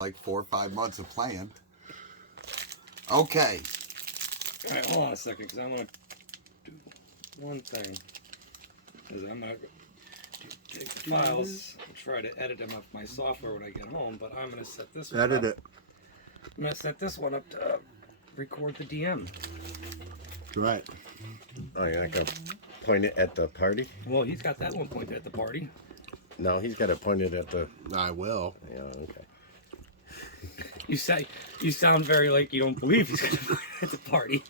like 4 or 5 months of playing. Okay. All right, hold on a second, because I want to do one thing. Because I'm going to take the files and try to edit them off my software when I get home, but I'm going to set this one up. Edit it. I'm going to set this one up to record the DM. Right. Oh, you're not going to point it at the party? Well, he's got that one pointed at the party. No, he's got it pointed at the... I will. Yeah, okay. You sound very like you don't believe he's going to point at the party.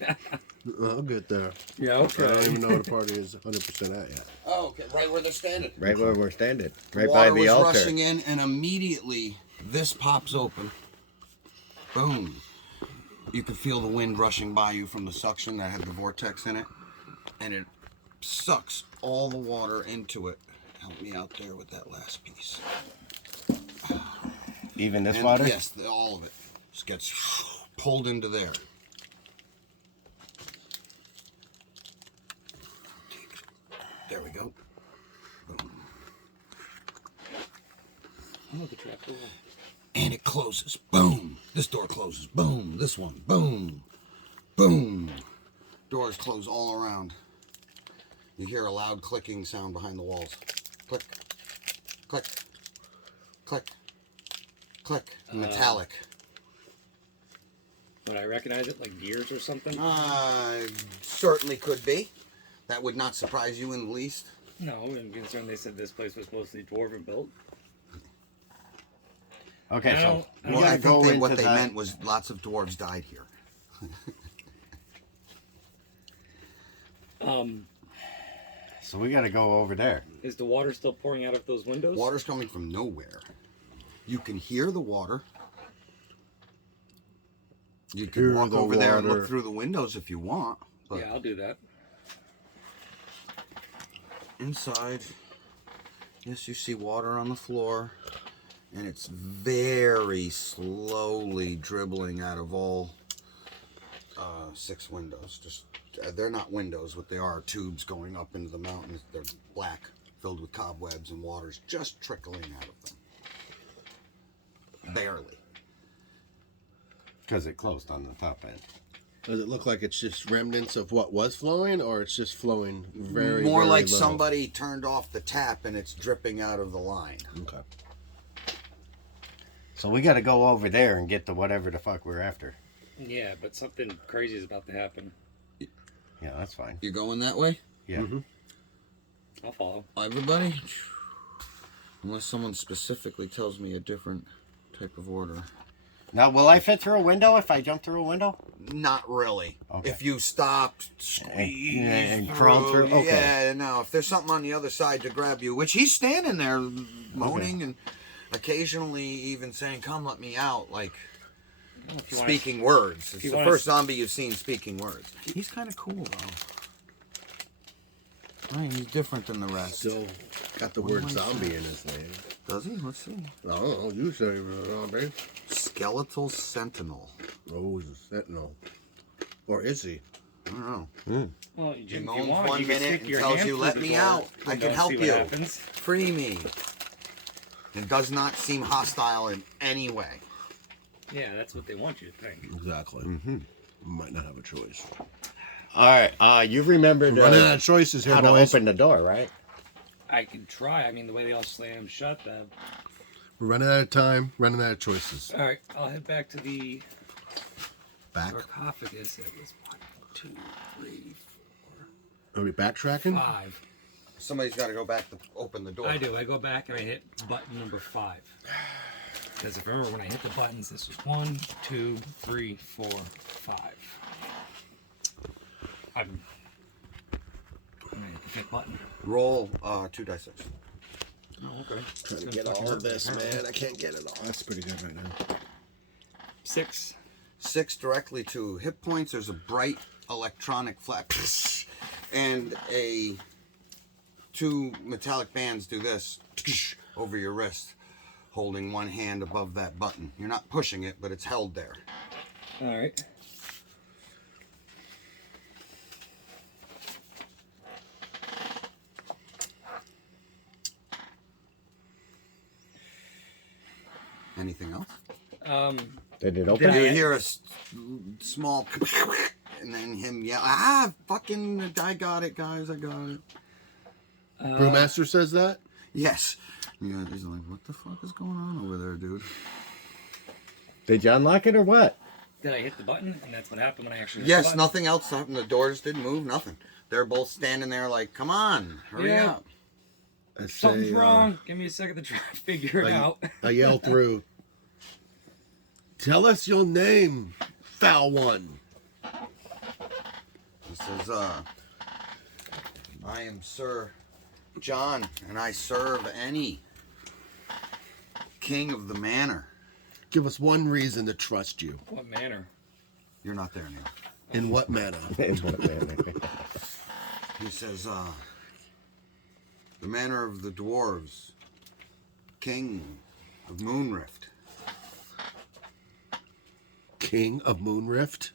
I'll get there. Yeah, okay. I don't even know where the party is 100% at yet. Oh, okay. Right where they're standing. Right where we're standing. Right Water by the was altar. rushing in, and immediately this pops open. Boom. You could feel the wind rushing by you from the suction that had the vortex in it, and it sucks all the water into it. Help me out there with that last piece. Even this And water? yes, all of it just gets pulled into there. There we go. Boom. Oh, the trap door. And it closes. Boom. This door closes. Boom. This one. Boom. Boom. Doors close all around. You hear a loud clicking sound behind the walls. Click. Click. Click. Click. Metallic. Would I recognize it like gears or something? Certainly could be. That would not surprise you in the least. No, I'm concerned they said this place was mostly dwarven built. Okay, so I we Well, gotta I go think into what they that. meant was lots of dwarves died here. So we gotta go over there. Is the water still pouring out of those windows? Water's coming from nowhere. You can hear the water. You can Hear walk the over there and water. look through the windows if you want. But Yeah, I'll do that. inside, yes, you see water on the floor. And it's very slowly dribbling out of all 6 windows. Just they're not windows. What they are tubes going up into the mountains. They're black, filled with cobwebs, and water's just trickling out of them. Barely. Because it closed on the top end. Does it look like it's just remnants of what was flowing, or it's just flowing very, More very like little? somebody turned off the tap and it's dripping out of the line. Okay. So we gotta go over there and get to whatever the fuck we're after. Yeah, but something crazy is about to happen. Yeah, that's fine. You going that way? Yeah. Mm-hmm. I'll follow. Everybody? Unless someone specifically tells me a different type of order. Now, will I fit through a window if I jump through a window? Not really. Okay. If you stopped, squeeze and crawl through? Okay. Yeah, no. If there's something on the other side to grab you, which he's standing there moaning and occasionally even saying, "Come, let me out," like If you speaking words. It's you the wanna- first zombie you've seen speaking words. He's kind of cool though. Right, he's different than the rest. Still got the word zombie in his name. Does he? Let's see. I don't know. You say zombie. Skeletal Sentinel. Oh, he's a sentinel. Or is he? I don't know. Well, He Jim, if moans you want, 1 you can minute stick and your tells hand you, through "Let the me door out. I and can see help what you. happens. Free me." It does not seem hostile in any way. Yeah, that's what they want you to think. Exactly. Mm-hmm. Might not have a choice. All right. You remembered Running out of choices here, how to boys. open the door, right? I can try. I mean, the way they all slam shut. We're running out of time. Running out of choices. All right, I'll head back to the Back. sarcophagus. It was 1, 2, 3, Are we backtracking? 4, 5. Somebody's got to go back to open the door. I do. I go back and I hit button number 5. Because if I remember when I hit the buttons, this was 1, 2, 3, 4, 5. I'm gonna hit the 5th button. Roll 2d6. Oh, okay. Trying to get all of this, man. I can't get it all. That's pretty good right now. 6. 6 directly to hit points. There's a bright electronic flash, and 2 metallic bands do this over your wrist, holding one hand above that button. You're not pushing it, but it's held there. All right. Anything else? Did it Did open? I- You hear a small, and then him yell, "Ah, fucking! I got it, guys! I got it." Brewmaster says that? Yes. Yeah, he's like, "What the fuck is going on over there, dude?" Did you unlock it or what? Did I hit the button? And that's what happened when I actually hit the Yes, button? nothing else happened. The doors didn't move. Nothing. They're both standing there like, "Come on, hurry Yeah. up!" I say, Something's wrong. Give me a second to try to figure it out. I yell through. Tell us your name, foul one. He says, "I am Sir John, and I serve any king of the manor." Give us one reason to trust you. What manner? You're not there, Neil. In what manner? In what manner? He says, "The manor of the dwarves, king of MoonRift." King of MoonRift?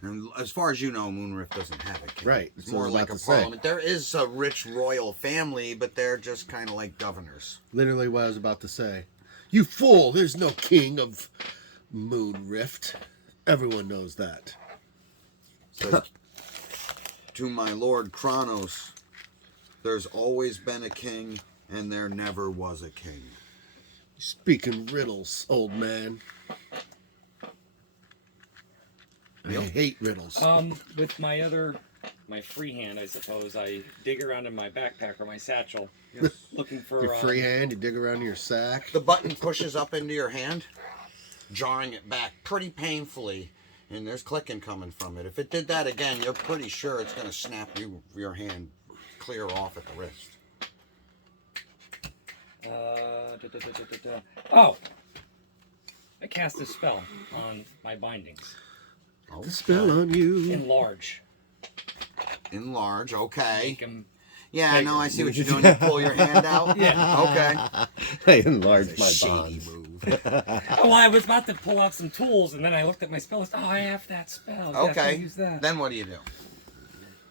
And as far as you know, MoonRift doesn't have a king. Right, It's that's what I more was like about a to say. parliament. There is a rich royal family, but they're just kind of like governors. Literally what I was about to say. You fool! There's no king of MoonRift. Everyone knows that. Says, "To my lord Kronos, there's always been a king, and there never was a king." Speaking riddles, old man. I hate riddles. With my free hand, I suppose, I dig around in my backpack or my satchel, looking for. Your free hand, you dig around in your sack. The button pushes up into your hand, jarring it back pretty painfully, and there's clicking coming from it. If it did that again, you're pretty sure it's going to snap your hand clear off at the wrist. Oh! I cast a spell on my bindings. Oh, Spell on you. Enlarge. enlarge. Okay. Make 'em- Yeah, no, I see what you're doing. You pull your hand out. Yeah. Okay. I enlarged my Shady bonds. move. Oh, I was about to pull out some tools, and then I looked at my spell list. Oh, I have that spell. Yes, I'll Okay. use that. Then what do you do?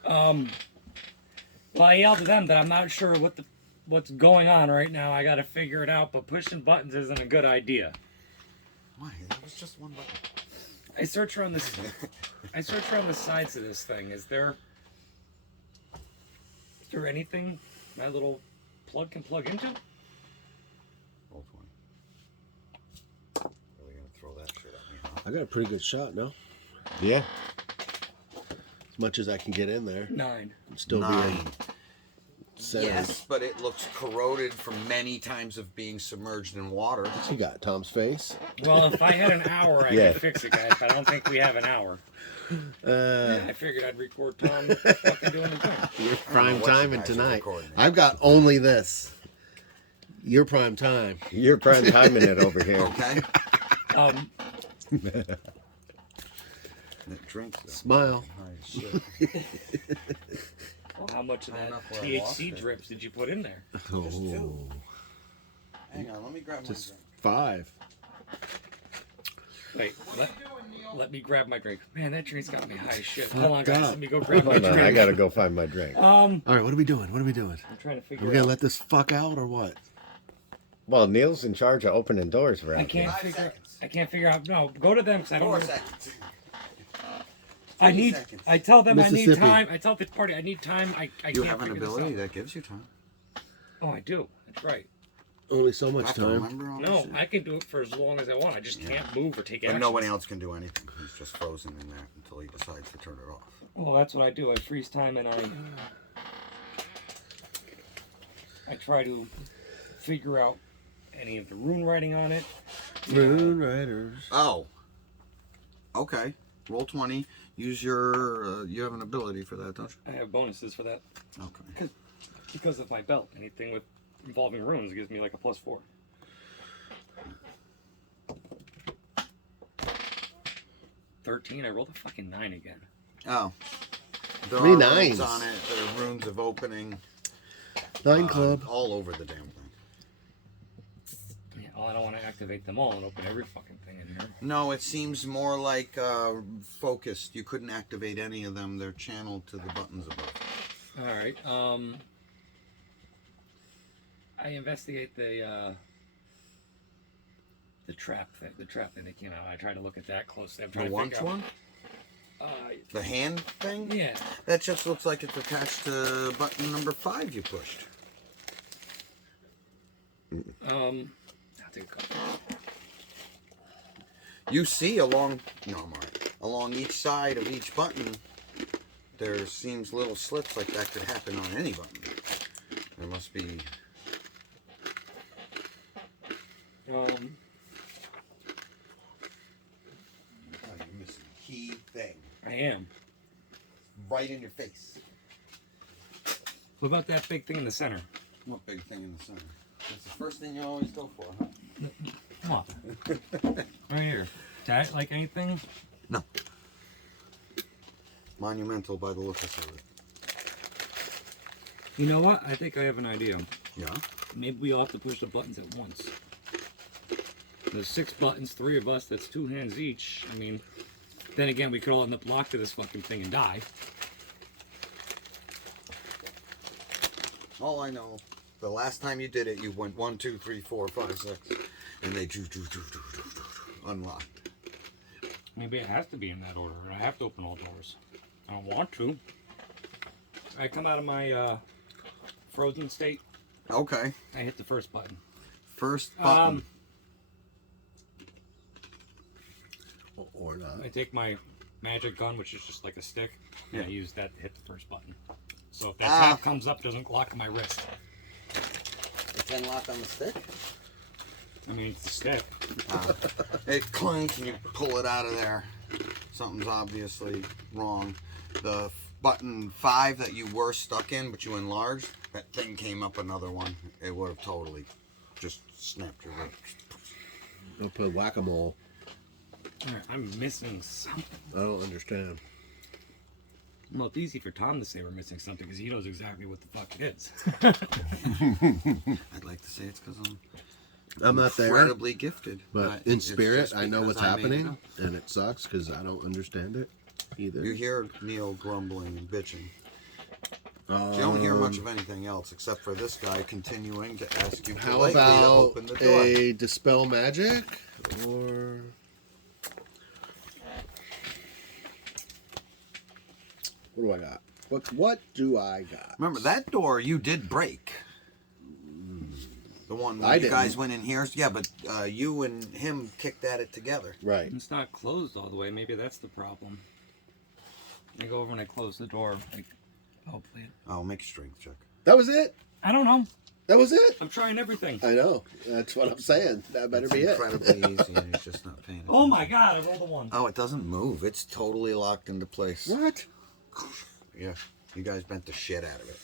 Well, I yelled at them that I'm not sure what's going on right now. I got to figure it out, but pushing buttons isn't a good idea. Why? That was just one button. I search around this. I search around the sides of this thing. Is there anything my little plug can plug into? Roll 20. Really gonna throw that shit at me, huh? I got a pretty good shot, no? Yeah. As much as I can get in there. 9. Still 9. being centered. Yes, but it looks corroded from many times of being submerged in water. What you got? Tom's face? Well, if I had an hour, I Yeah. could fix it, guys. But I don't think we have an hour. I figured I'd record Tom fucking doing the thing. You're prime what you timing guys are tonight. recording it. I've got only this. Your prime time. You're prime timing it over here. Okay. Um, That drink. though. Smile. Oh, shit. well, how much of I that don't know where I lost THC it. drips did you put in there? Oh, Hang on, let me grab my just drink. 5. Wait, let me grab my drink. Man, that drink's got me high as shit. Fucked Hold on, guys. up. Let me go grab my Hold on, drink. I gotta go find my drink. All right, what are we doing? What are we doing? I'm trying to Are figure we it gonna out. let this fuck out or what? Well, Neil's in charge of opening doors around I can't 5 figure. seconds. I can't figure out. No, go to them because I don't. 4 know. seconds. I 3 need. seconds. I tell them I need Mississippi. time. I tell the party I need time. I You can't have an figure this ability out. that gives you time. Oh, I do. That's right. Only so I much have to time. remember all this No, shit. I can do it for as long as I want. I just can't move or take But action. nobody else can do anything. He's just frozen in there until he decides to turn it off. Well, that's what I do. I freeze time and I try to figure out any of the rune writing on it. Moon Riders. Oh. Okay. Roll 20. Use your. You have an ability for that, don't you? I have bonuses for that Okay. because of my belt. Anything with involving runes gives me like a +4. I rolled a fucking 9 again. Oh. There 3 are nines. runes on it. There are runes of opening 9 club. all over the damn thing. Yeah, well, I don't want to activate them all and open every fucking thing in here. No, it seems more like focused. You couldn't activate any of them. They're channeled to the buttons above. All right. I investigate the the trap thing that came out. I tried to look at that closely. I'm The trying to lunch figure out. one? The hand thing? Yeah. That just looks like it's attached to button number 5 you pushed. I'll take a couple. You see along each side of each button, there seems little slips like that could happen on any button. There must be. Oh, you're missing a key thing. I am. Right in your face. What about that big thing in the center? What big thing in the center? That's the first thing you always go for, huh? Come on. Right here. Is that like anything? No. Monumental by the looks of it. You know what? I think I have an idea. Yeah? Maybe we all have to push the buttons at once. There's 6 buttons, 3 of us, that's 2 hands each. I mean, then again, we could all end up locked to this fucking thing and die. All I know, the last time you did it, you went 1, 2, 3, 4, 5, 6, and they unlocked. Maybe it has to be in that order. I have to open all doors. I don't want to. I come out of my frozen state. Okay. I hit the first button. First button. Or not. I take my magic gun, which is just like a stick, and I use that to hit the first button. So if that tap comes up, it doesn't lock on my wrist. It can lock on the stick? I mean, it's a stick. It clanks and you pull it out of there. Something's obviously wrong. The button 5 that you were stuck in, but you enlarged, that thing came up another one. It would have totally just snapped your wrist. Don't play whack-a-mole. Alright, I'm missing something. I don't understand. Well, it's easy for Tom to say we're missing something because he knows exactly what the fuck it is. I'd like to say it's because I'm not there, incredibly gifted. but in it's spirit, just I know because what's I made it happening, up. and it sucks because I don't understand it either. You hear Neil grumbling and bitching. You don't hear much of anything else except for this guy continuing to ask you How politely to about open the door. a dispel magic, or what do I got? What do I got? Remember, that door you did break. The one where I you guys didn't. went in here. Yeah, but you and him kicked at it together. Right. It's not closed all the way. Maybe that's the problem. I go over and I close the door. Like, hopefully. Oh, make a strength check. That was it. I don't know. That was it. I'm trying everything. I know. That's what I'm saying. That better It's be it. incredibly easy and he's just not paying attention. Oh my god, I rolled a 1. Oh, it doesn't move. It's totally locked into place. What? Yeah, you guys bent the shit out of it.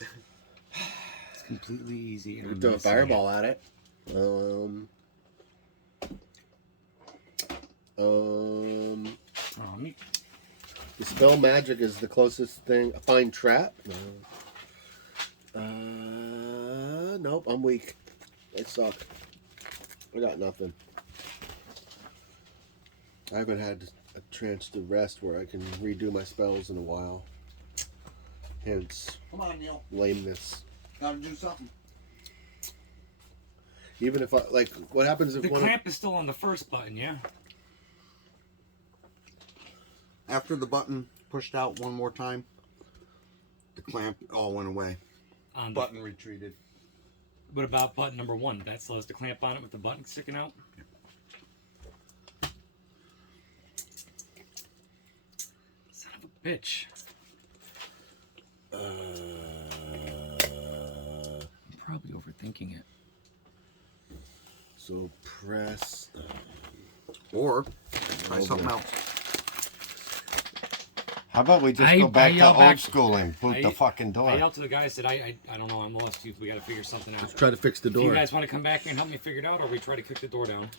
It's completely easy. and I'm Throw a missing fireball at it. Oh, me. Dispel magic is the closest thing. Find trap. No. Nope. I'm weak. I suck. I got nothing. I haven't had a chance to rest where I can redo my spells in a while. Hence, Come on, Neil. lameness. Gotta do something. Even if I like, what happens if The one? clamp is still on the first button, yeah? After the button pushed out one more time, the clamp all went away. On the, Button retreated. what about button number 1? That still has the clamp on it with the button sticking out? Son of a bitch. I'm probably overthinking it. So press. Or try something else. How about we just I- go I back to yell old back- school and boot I- the fucking I door? yelled to the guy, I said, I don't know, I'm lost. We gotta figure something out. Try to fix the Do you door. guys want to come back here and help me figure it out, or we try to kick the door down?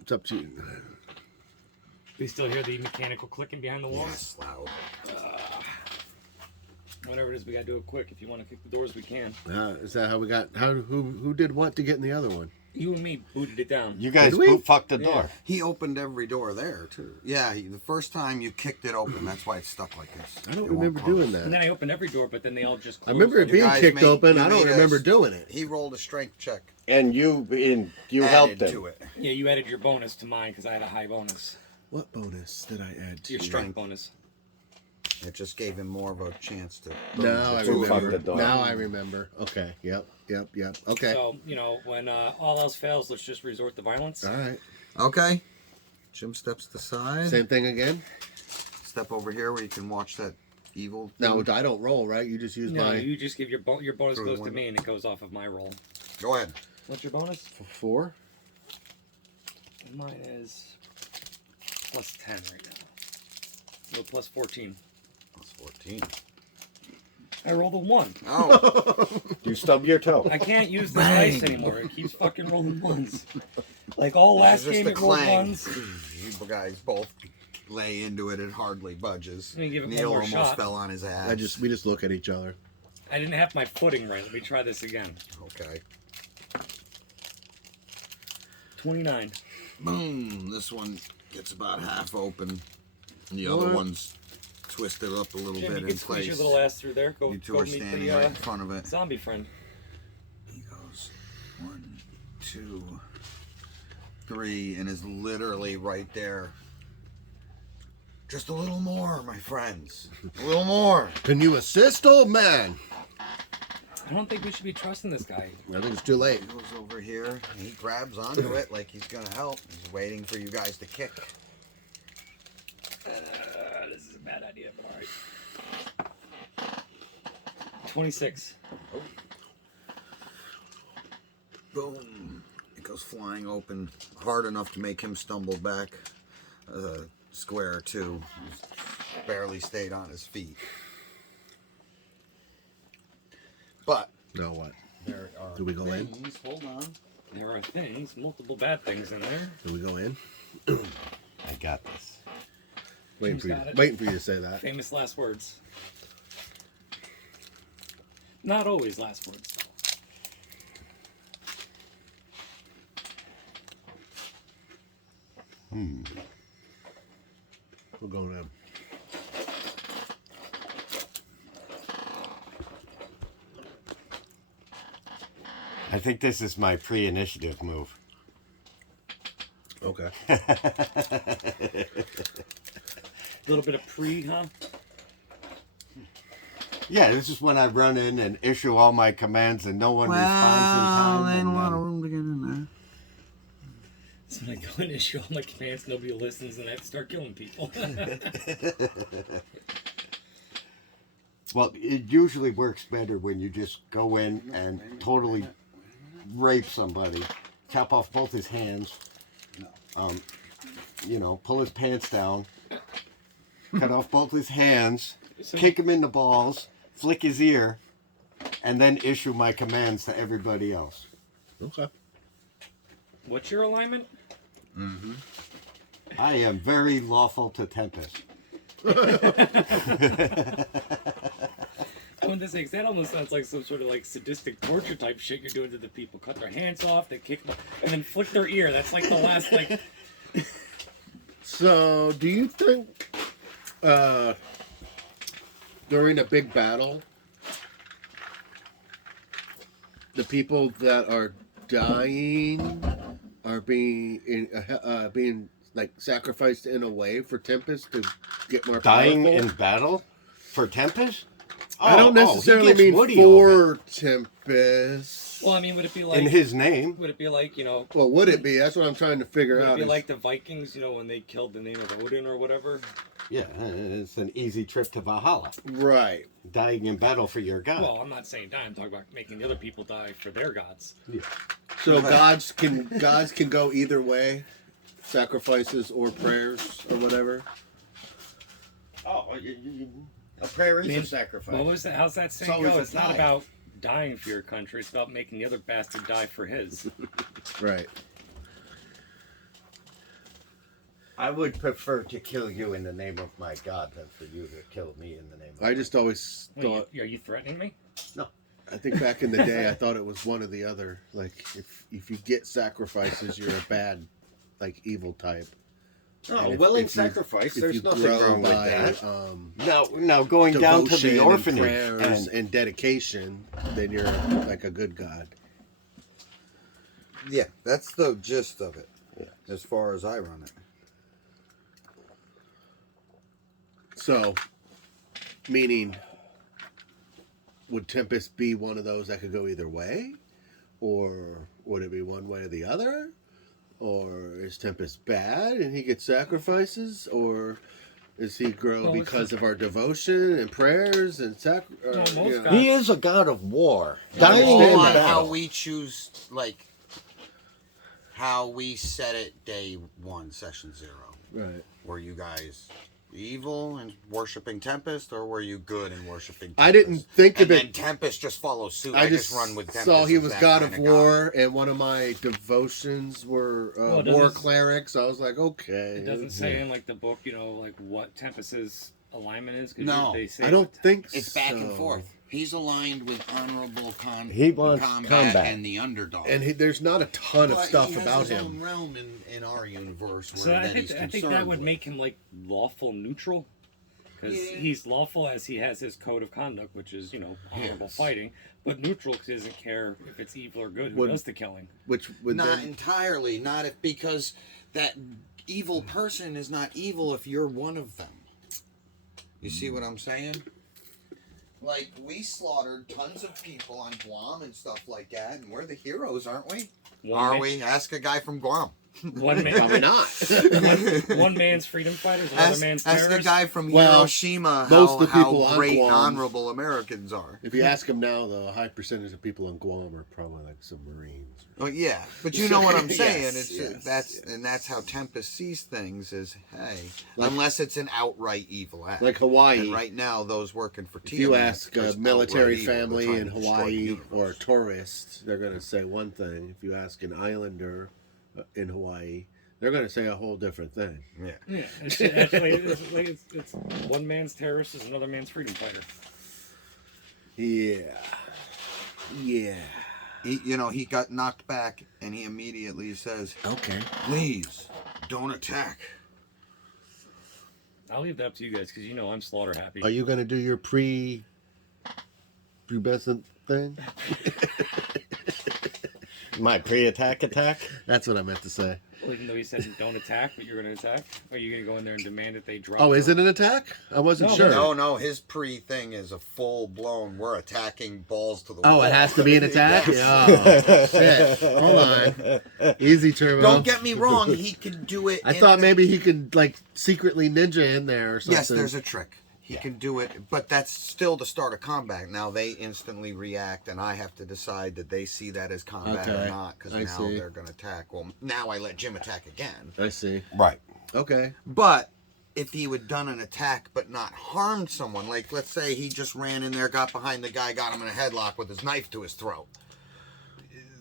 It's up to you. We still hear the mechanical clicking behind the wall? Yes, loud. Whatever it is, we gotta do it quick. If you want to kick the doors, we can. Is that how we got? Who did what to get in the other one? You and me booted it down. You guys Did we? fucked the Yeah. door. He opened every door there too. Yeah, the first time you kicked it open, that's why it's stuck like this. I don't It won't remember close. doing And that. then I opened every door, but then they all just I closed. remember it You being guys kicked made- open. you I don't made remember us- doing it. He rolled a strength check. And you helped Added him. to it. Yeah, you added your bonus to mine because I had a high bonus. What bonus did I add to Your you? strength bonus. It just gave him more of a chance to. Now I Two of remember. Fuck the door. Now I remember. Okay. Yep. Okay. So, you know, when all else fails, let's just resort to violence. All right. Okay. Jim steps to the side. Same thing again. Step over here where you can watch that evil. No, dude. I don't roll, right? You just use No, my you just give your your bonus Through the goes to window. me and it goes off of my roll. Go ahead. What's your bonus? 4. Mine is plus 10 right now. No, plus 14. That's 14. I rolled a 1. Oh, You stub your toe. I can't use the dice anymore. It keeps fucking rolling ones. Like all last just game the it rolled clang. ones. You guys both lay into it. It hardly budges. Let me give it one Neil more almost shot. fell on his ass. We just look at each other. I didn't have my footing right. Let me try this again. Okay. 29. Boom. This one gets about half open. And the other What? one's twisted up a little Jim, bit you in can squeeze your place. little ass through there. Go, You two go are meet standing the right in front of it. zombie friend. He goes 1, 2, 3, and is literally right there. Just a little more, my friends. A little more. Can you assist, old man? I don't think we should be trusting this guy. I think it's too late. He goes over here and he grabs onto it like he's gonna help. He's waiting for you guys to kick. This is a bad idea, but alright. 26. Boom. It goes flying open hard enough to make him stumble back a square or two. He's barely stayed on his feet. But No, what? there are Do we go in? things. Hold on. There are things, multiple bad things in there. Do we go in? I got this. Waiting Jim's for you. got it. Waiting for you to say that. Famous last words. Not always last words. We're going in. I think this is my pre-initiative move. Okay. A little bit of pre, huh? Yeah, this is when I run in and issue all my commands and no one responds in time. ain't a and lot of then- room to get in there. So when I go and issue all my commands, nobody listens, and I have to start killing people. Well, it usually works better when you just go in and totally rape somebody, chop off both his hands, pull his pants down, cut off both his hands, kick him in the balls, flick his ear, and then issue my commands to everybody else. Okay. What's your alignment? I am very lawful to Tempest. I want to say, 'cause that almost sounds like some sort of like sadistic torture type shit you're doing to the people. Cut their hands off, they kick them, and then flick their ear. That's like the last like. So, do you think during a big battle, the people that are dying are being like sacrificed in a way for Tempest to get more Dying powerful? in battle for Tempest? I don't he necessarily gets mean Woody over for Tempest. Well, I mean, would it be it. like? In his name. Would it be like Well, would it be? That's what I'm trying to figure Would out. it be is- like the Vikings? When they killed the name of Odin or whatever. Yeah, it's an easy trip to Valhalla. right. Dying in battle for your god. Well, I'm not saying die. I'm talking about making the other people die for their gods. So gods can go either way, sacrifices or prayers or whatever. A prayer is Man, a sacrifice. What was that? How's that saying always go? a It's not die. about dying for your country. It's about making the other bastard die for his. Right. I would prefer to kill you in the name of my god than for you to kill me in the name of I just always Wait, thought are you threatening me? No. I think back in the day, I thought it was one or the other. Like, if you get sacrifices, you're a bad, like, evil type. No, And willing if you- sacrifice. if There's you nothing grow wrong with by, that. No, going down to the devotion and orphanage. prayers And, and dedication, then you're like a good god. Yeah, that's the gist of it, as far as I run it. So, meaning, would Tempest be one of those that could go either way? Or would it be one way or the other? Or is Tempest bad and he gets sacrifices? Or is he grow Well, because of our devotion and prayers and most you know? guys- he is a god of war. It's Dying all in on battle. how we choose, like, how we set it day 1, session 0. Right. Were you guys evil and worshiping Tempest, or were you good and worshiping Tempest? I didn't think and of it. then Tempest just follows suit. I just just run with Tempest. saw he as was that God kind of guy. War, and one of my devotions were Well, it war doesn't- clerics. I was like, okay. It doesn't say in like the book, like what Tempest's alignment is. 'Cause No, they say I don't think It's back and so. forth. He's aligned with honorable He wants combat. and the underdog. And there's not a ton of But stuff he has about his him. own realm in our universe where So that I think, he's I think concerned that would with. make him like lawful neutral, because Yeah. he's lawful as he has his code of conduct, which is honorable Yes. fighting, but neutral because he doesn't care if it's evil or good who Would- does the killing. Which would Not then, entirely. Not if, because that evil person is not evil if you're one of them. You see what I'm saying? Like, we slaughtered tons of people on Guam and stuff like that, and we're the heroes, aren't we? Are we? Ask a guy from Guam. One probably man, not. one man's freedom fighters, another man's Ask the terrorists. guy from Well, Hiroshima most how, of the people how on great Guam- and honorable Americans are. If you ask him now, though, a high percentage of people in Guam are probably like submarines. Well, yeah, but you know what I'm saying. Yes, yes, That's how Tempest sees things. Is hey, Like- unless it's an outright evil act. Like Hawaii. And right now, those working for If you Tiamat, ask a there's military outright evil. They're family trying in to destroy the Hawaii universe. or a tourist, they're going to say one thing. If you ask an islander in Hawaii, they're going to say a whole different thing. Yeah. Yeah, it's one man's terrorist is another man's freedom fighter. Yeah. Yeah. He got knocked back, and he immediately says, Okay. "Please, don't attack." I'll leave that up to you guys because I'm slaughter happy. Are you going to do your pubescent thing? My pre-attack attack? That's what I meant to say. Well, even though you said don't attack, but you're going to attack? Or are you going to go in there and demand that they drop? Oh, is it an attack? I wasn't No, sure. No, his pre-thing is a full-blown, we're attacking balls to the wall. Oh, it has to be an attack? Oh, shit. Hold on. Easy, Turbo. Don't get me wrong, he can do it. I thought maybe he could, like, secretly ninja in there or something. Yes, there's a trick. He can do it, but that's still the start of combat. Now they instantly react, and I have to decide that they see that as combat or Okay, not, because I now see. they're going to attack. Well, now I let Jim attack again. I see. Right. Okay. But if he would done an attack but not harmed someone, like let's say he just ran in there, got behind the guy, got him in a headlock with his knife to his throat.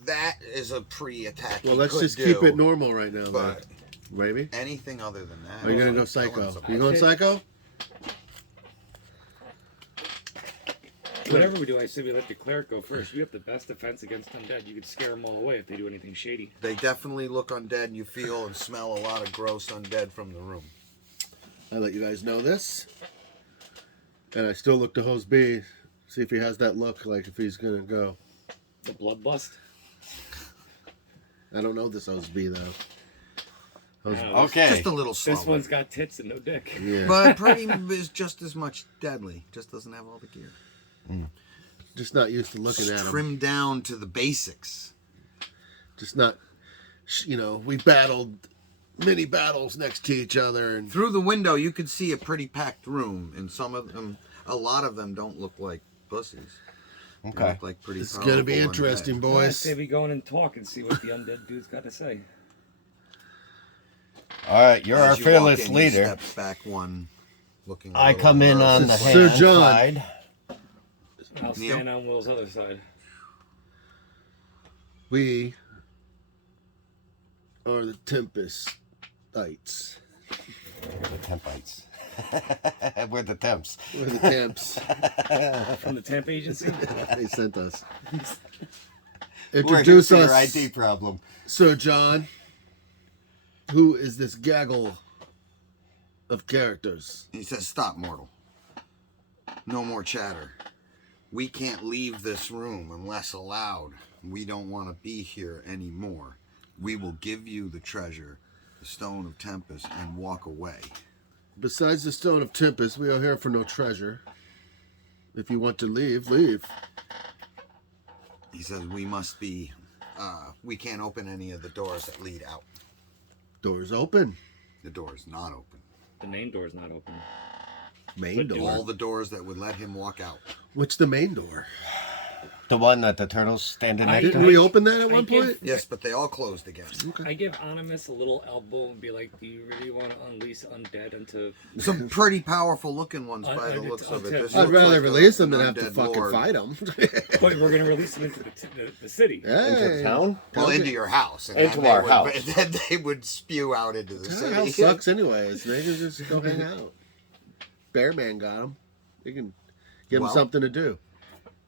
That is a pre-attack. Well, he let's could just do, keep it normal right now, But then. Maybe? anything other than that. Are you going to go Going psycho? somewhere. You going psycho? Whatever we do, I say we let the cleric go first. You have the best defense against undead. You could scare them all away if they do anything shady. They definitely look undead, and you feel and smell a lot of gross undead from the room. I let you guys know this. And I still look to Hose B. See if he has that look, like if he's going to go. The bloodlust. I don't know this Hose B, though. Hose Okay. Just a little slower. This one's got tits and no dick. Yeah. But pretty is just as much deadly. Just doesn't have all the gear. Just not used to looking at him. Trimmed down to the basics. Just not, we battled many battles next to each other. And Through the window, you could see a pretty packed room, and a lot of them don't look like pussies. They Okay. look like pretty. it's going to be powerful interesting, undead. I boys. say we go in and talk and see what the undead dude's got to say. All right, you're our As you fearless walk in, leader. You step back one, looking. a I little come in on the nervous. Sir hand John. side. I'll stand on Will's other side. We are the Tempests. The Tempites. We're the temps. We're the temps. From the temp agency. They sent us. We're Introduce here for us, your ID problem. Sir John. Who is this gaggle of characters? He says, "Stop, mortal. No more chatter. We can't leave this room unless allowed. We don't want to be here anymore. We will give you the treasure, the Stone of Tempest, and walk away." Besides the Stone of Tempest, we are here for no treasure. If you want to leave, leave. He says, "We must be, we can't open any of the doors that lead out." Doors open. The door is not open. The main door's not open. Main door. All the doors that would let him walk out. What's the main door? The one that the turtle's standing next to. Didn't we open that at one give- point? Yes, but they all closed again. I give Animus a little elbow and be like, "Do you really want to unleash undead into?" Some pretty powerful looking ones by I the did- looks I'll of it. tell- This I'd looks rather like release them an than have to undead fucking lord. fight them. But we're gonna release them into the city. Into town? Well, into your house. And Into then our they house. Would, then they would spew out into the Our city. house sucks anyways. They can just go hang out. Bearman got them. You can give them Well, something to do.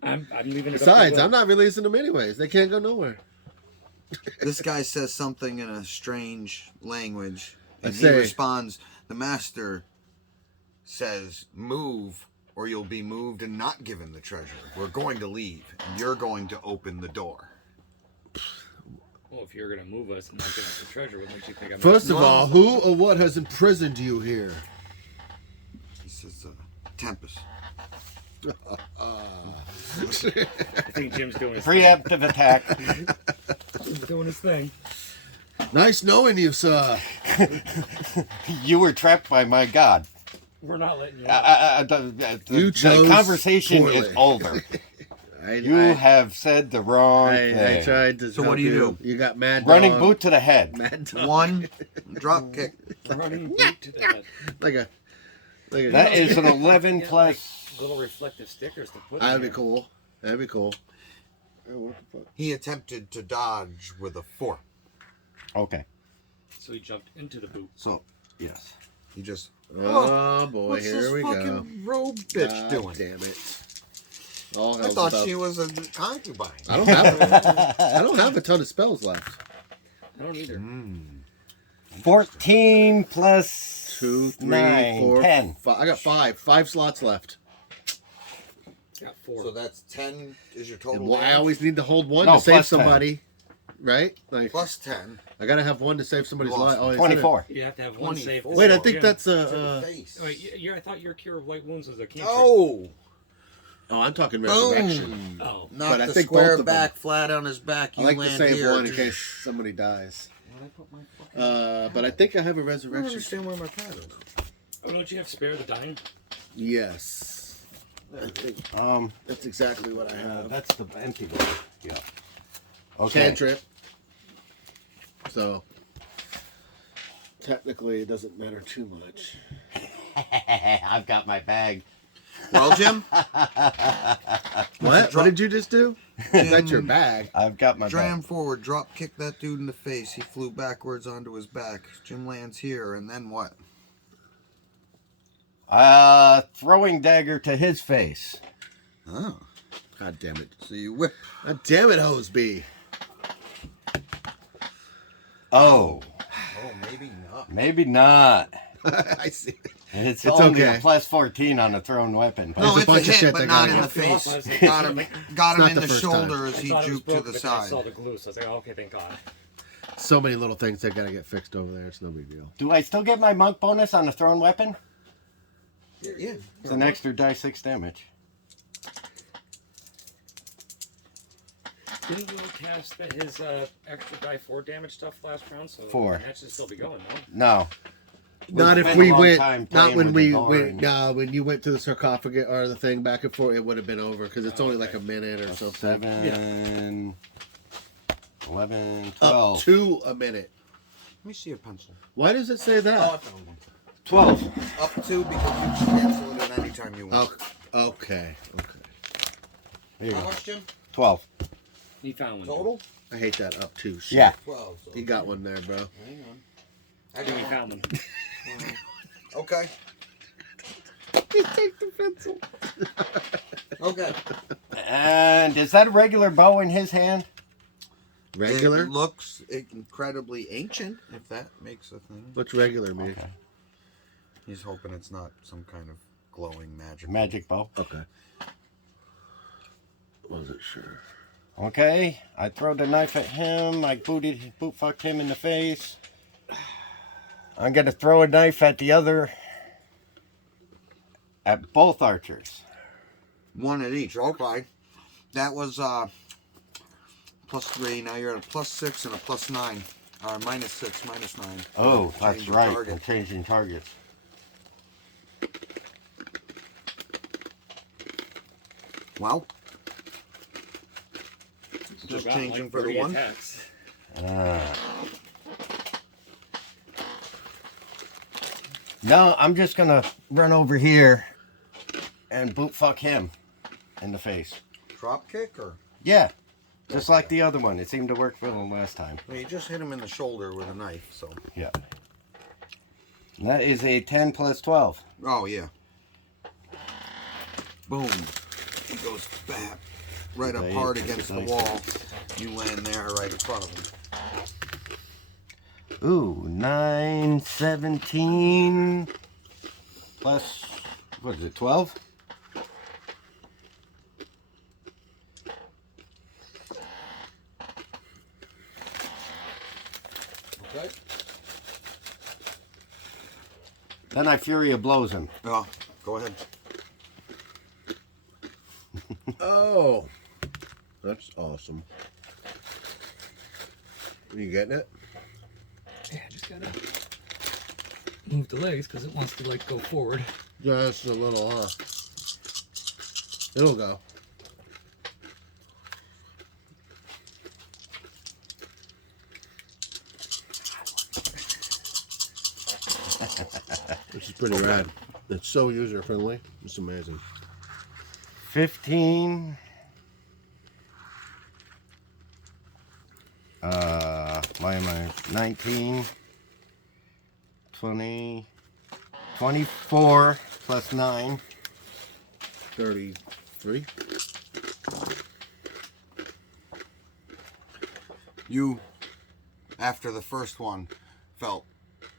I'm leaving it. Besides, up to I'm not releasing them anyways. They can't go nowhere. This guy says something in a strange language, and I he say- responds, "The master says, move, or you'll be moved and not given the treasure. We're going to leave, and you're going to open the door." Well, if you're gonna move us and not give us the treasure, what makes you think I'm? First of all, who or what has imprisoned you here? He says, "Tempest." I think Jim's doing his Preemptive attack. Jim's doing his thing. Nice knowing you, sir. You were trapped by my god. We're not letting you out. You The chose conversation poorly. is over. I Have said the wrong thing. I tried to. So what help do you do? You got mad Running dog. boot to the head. Mad dog. One, drop kick. Running boot to the head. Like a. That is an 11 Yeah, plus. like little reflective stickers to put. That'd in be here. cool. That'd be cool. Oh, what the fuck? He attempted to dodge with a 4. Okay. So he jumped into the boot. So, yes. He just, Oh boy, what's here this we fucking go. robe bitch God doing? Damn it! All I hell's thought about- she was a concubine. I don't have. I don't have a ton of spells left. I don't either. 14 plus 2, 3, 9, 4, 10. 5. I got 5. 5 slots left. Got 4. So that's 10 is your And total well, I damage? always need to hold one No, to save plus 10. somebody, right? Like Plus 10. I gotta have one to save somebody's You lost life. Oh, it's 24. You have to have one safe. 24. Wait, I think Yeah. that's To the a. face. Wait, I thought your cure of light wounds was a cantrip. Oh! Oh, I'm talking resurrection. Boom! Oh. Knock But I the think square both of them. back flat on his back. I You like to land save here. one in case somebody dies. Where'd I put my fucking... But I think I have a I don't resurrection. understand where my pad is. Oh, don't you have spare the dying? Yes. I think that's exactly what I have. That's the empty one. Yeah. Okay. Cantrip. So technically, it doesn't matter too much. I've got my bag. Well, Jim, What? What did you just do? That's your bag. I've got my dram bag. forward, drop kick that dude in the face. He flew backwards onto his back. Jim lands here, and then what? Throwing dagger to his face. Oh. God damn it. So you whip. God damn it, Hoseby. Oh, Oh, maybe not. maybe not. I see. It's It's only okay. a plus 14 on a thrown weapon. No, There's a it's a bunch of hit, shit but that not got in him. the face. It's Got him not in the the first shoulder time. as I he thought it was juked to broken, the but then I saw side. the glue, so I was like, oh, okay, thank God. So many little things that gotta get fixed over there. It's no big deal. Do I still get my monk bonus on a thrown weapon? Yeah. It's an extra die 6 damage. Didn't you cast his extra die 4 damage stuff last round? So 4. that should still be going, no? No. Not We've if spent we a long went. time Not playing when with we the bar went. and- No, when you went to the sarcophagus or the thing back and forth, it would have been over because it's only like a minute or something. 7, 11, Up 12. to a minute. Let me see your pencil. Why does it say Oh, I that? found one. 12. Up to because you can cancel it at any time you want. Oh, okay. Okay. There you How go. much, Jim? 12. He found one. Total? I hate that up to shit. Yeah. 12. So. You got one there, bro. Hang on. I think he found one. Okay. Take the pencil. Okay. And is that a regular bow in his hand? Regular? It looks incredibly ancient, if that makes a thing. What's regular mean? Okay. He's hoping it's not some kind of glowing magic. Magic bow. Okay. Wasn't sure. Okay. I throw the knife at him. I boot fucked him in the face. I'm gonna throw a knife at the other. At both archers. One at each. Okay. That was +3. Now you're at a +6 and a +9. Or -6, -9. Oh, Change that's the right. target. I'm changing targets. Well, Still just got, changing like, for the 30 one. attacks. No, I'm just gonna run over here and boot fuck him in the face. Drop kick or? Yeah, just like the other one. It seemed to work for him last time. Well, you just hit him in the shoulder with a knife, so. Yeah. And that is a 10 plus 12. Oh, yeah. Boom. He goes back. Right up Nice. hard against the Nice. wall. You land there right in front of him. Ooh, 9, 17 plus, what is it, 12? Okay. Then I Fury blows him. Oh, go ahead. Oh. That's awesome. Are you getting it? Yeah, I just gotta move the legs because it wants to like go forward. Just a little, huh? It'll go. Which is pretty rad. It's so user friendly. It's amazing. 15. Why am I 19? 20. 24 plus 9. 33. You, after the first one, felt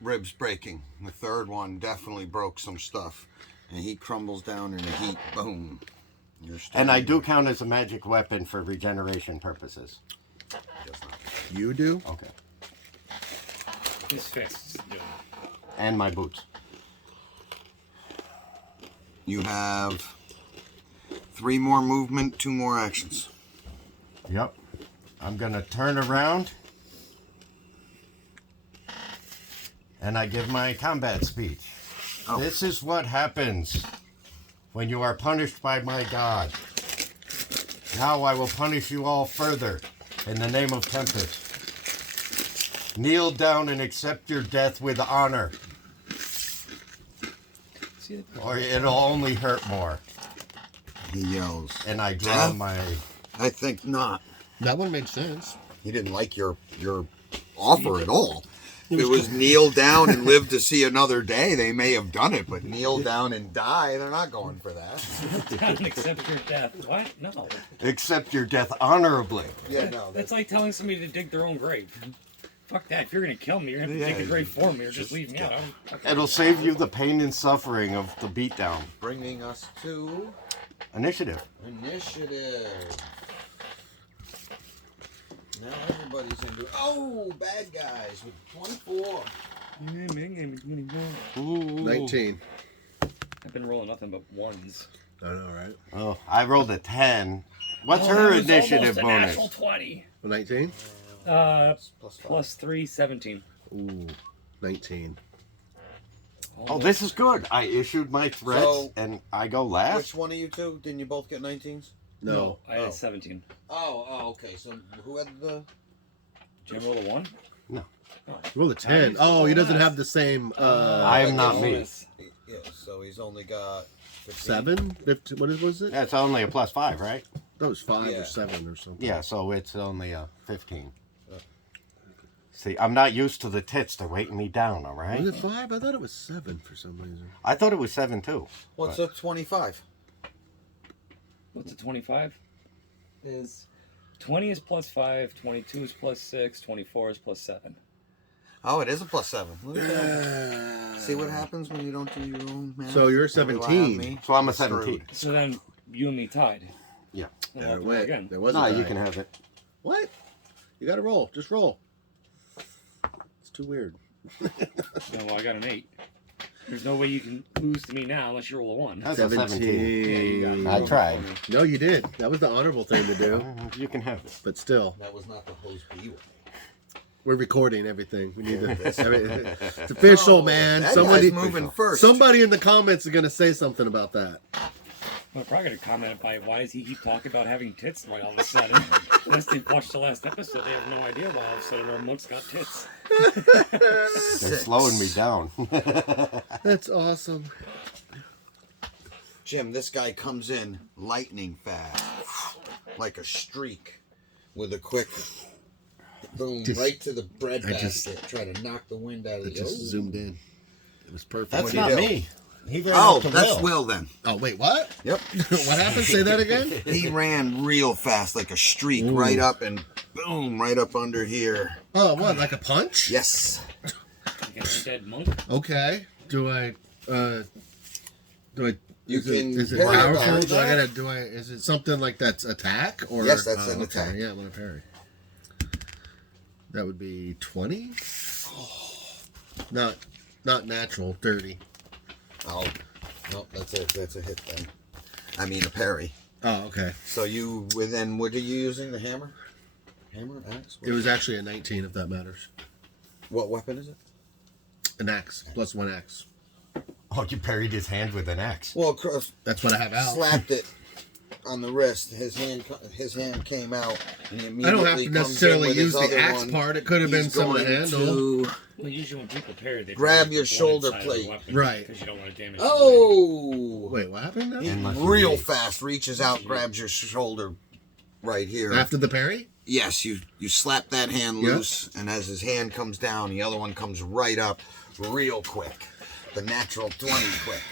ribs breaking. The third one definitely broke some stuff. And he crumbles down in a heap. Boom. You're And I standing do count as a magic weapon for regeneration purposes. there. Does not. You do? Okay. His fists do. And my boots. You have 3 more movement, 2 more actions. Yep. I'm going to turn around. And I give my combat speech. Oh. This is what happens when you are punished by my God. Now I will punish you all further in the name of Tempest. Kneel down and accept your death with honor, See, or it'll only hurt more. He yells. And I draw Death? my... I think not. That one made sense. He didn't like your offer at all. If it was kneel down and live to see another day, they may have done it, but kneel down and die, they're not going for that. down and accept your death. What? No. Accept your death honorably. Yeah, no. That's like telling somebody to dig their own grave. Fuck that. If you're gonna kill me, you're gonna have to Yeah, dig a grave for me or just just leave me out. I don't fucking- It'll save you the pain and suffering of the beatdown. Bringing us to Initiative. initiative. Now everybody's into bad guys with 24. Ooh. 19. I've been rolling nothing but ones. I know, right? Oh, I rolled a 10. What's Oh, her that was initiative almost a bonus? natural 20. 19? Plus 5. Plus 3, 17. Ooh, 19. Oh, this is good. I issued my threats So- and I go last. Which one of you two? Didn't you both get 19s? No. I had Oh. 17. Oh, okay. So who had the... Did you roll a 1? Roll a 10. Oh, he doesn't have the same. I am not me. Bonus. Yeah, so he's only got 15. 7? 15, what was it? That's only a plus 5, right? That was 5 Yeah. or 7 or something. Yeah, so it's only a 15. See, I'm not used to the tits. They're weighting me down, all right? Was it 5? I thought it was 7 for some reason. I thought it was 7 too. What's a 25? What's a 25? Is 20 is plus 5, 22 is plus 6, 24 is plus 7. Oh, it is a plus 7. Look at that. See what happens when you don't do your own math? So you're Don't rely on 17. me. So I'm a Screwed. 17. So then you and me tied. Yeah. And we'll have to roll again. There was No, a you die. can have it. What? You gotta roll. Just roll. It's too weird. No, well, I got an 8. There's no way you can lose to me now unless you roll a 1. That's a 17. Yeah, you got it. I tried. No, you did. That was the honorable thing to do. You can have it. But still, That was not the hose B way. we're recording everything. We need this. It's official, man. That Somebody, guy's moving first. somebody in the comments is gonna say something about that. Well, I'm probably going to comment by why does he keep talking about having tits right all of a sudden? Unless they've watched the last episode, they have no idea why all of a sudden our monk's got tits. They're slowing me down. That's awesome. Jim, this guy comes in lightning fast, like a streak, with a quick boom right to the bread basket, try to knock the wind out of It the. just zoomed in. It was perfect. That's What'd he not do? me. He ran Oh, up to that's Will. Will then. Oh wait, what? Yep. What happened? Say that again. He ran real fast, like a streak, right up and boom, right up under here. Oh, what? Like a punch? Yes. Against a dead monk. Okay. Do I? You Is can it parry powerful? that. Do I gotta? Do I? Is it something like that's attack or? Yes, that's an okay. attack. Yeah, I'm gonna parry. That would be 20. Not natural. 30. Oh, no, that's a hit then. I mean a parry. Oh, okay. So you then what are you using? The hammer? Hammer, axe? It was actually a 19, if that matters. What weapon is it? An axe plus 1 axe. Oh, you parried his hand with an axe. Well, Cross That's what I have out. slapped it on the wrist. His hand came out, and he I immediately don't have to comes necessarily in with his use the other axe one. part. It could have been He's some of the going handle. to- Well, usually when people parry, they Grab parry your with one shoulder side of the plate. weapon, Right. Because you don't want to damage. Oh! Wait, what happened now? He Unless you real leave. fast reaches out, grabs your shoulder right here. After the parry? Yes, you slap that hand Yep. loose, and as his hand comes down, the other one comes right up real quick. The natural 20 quick.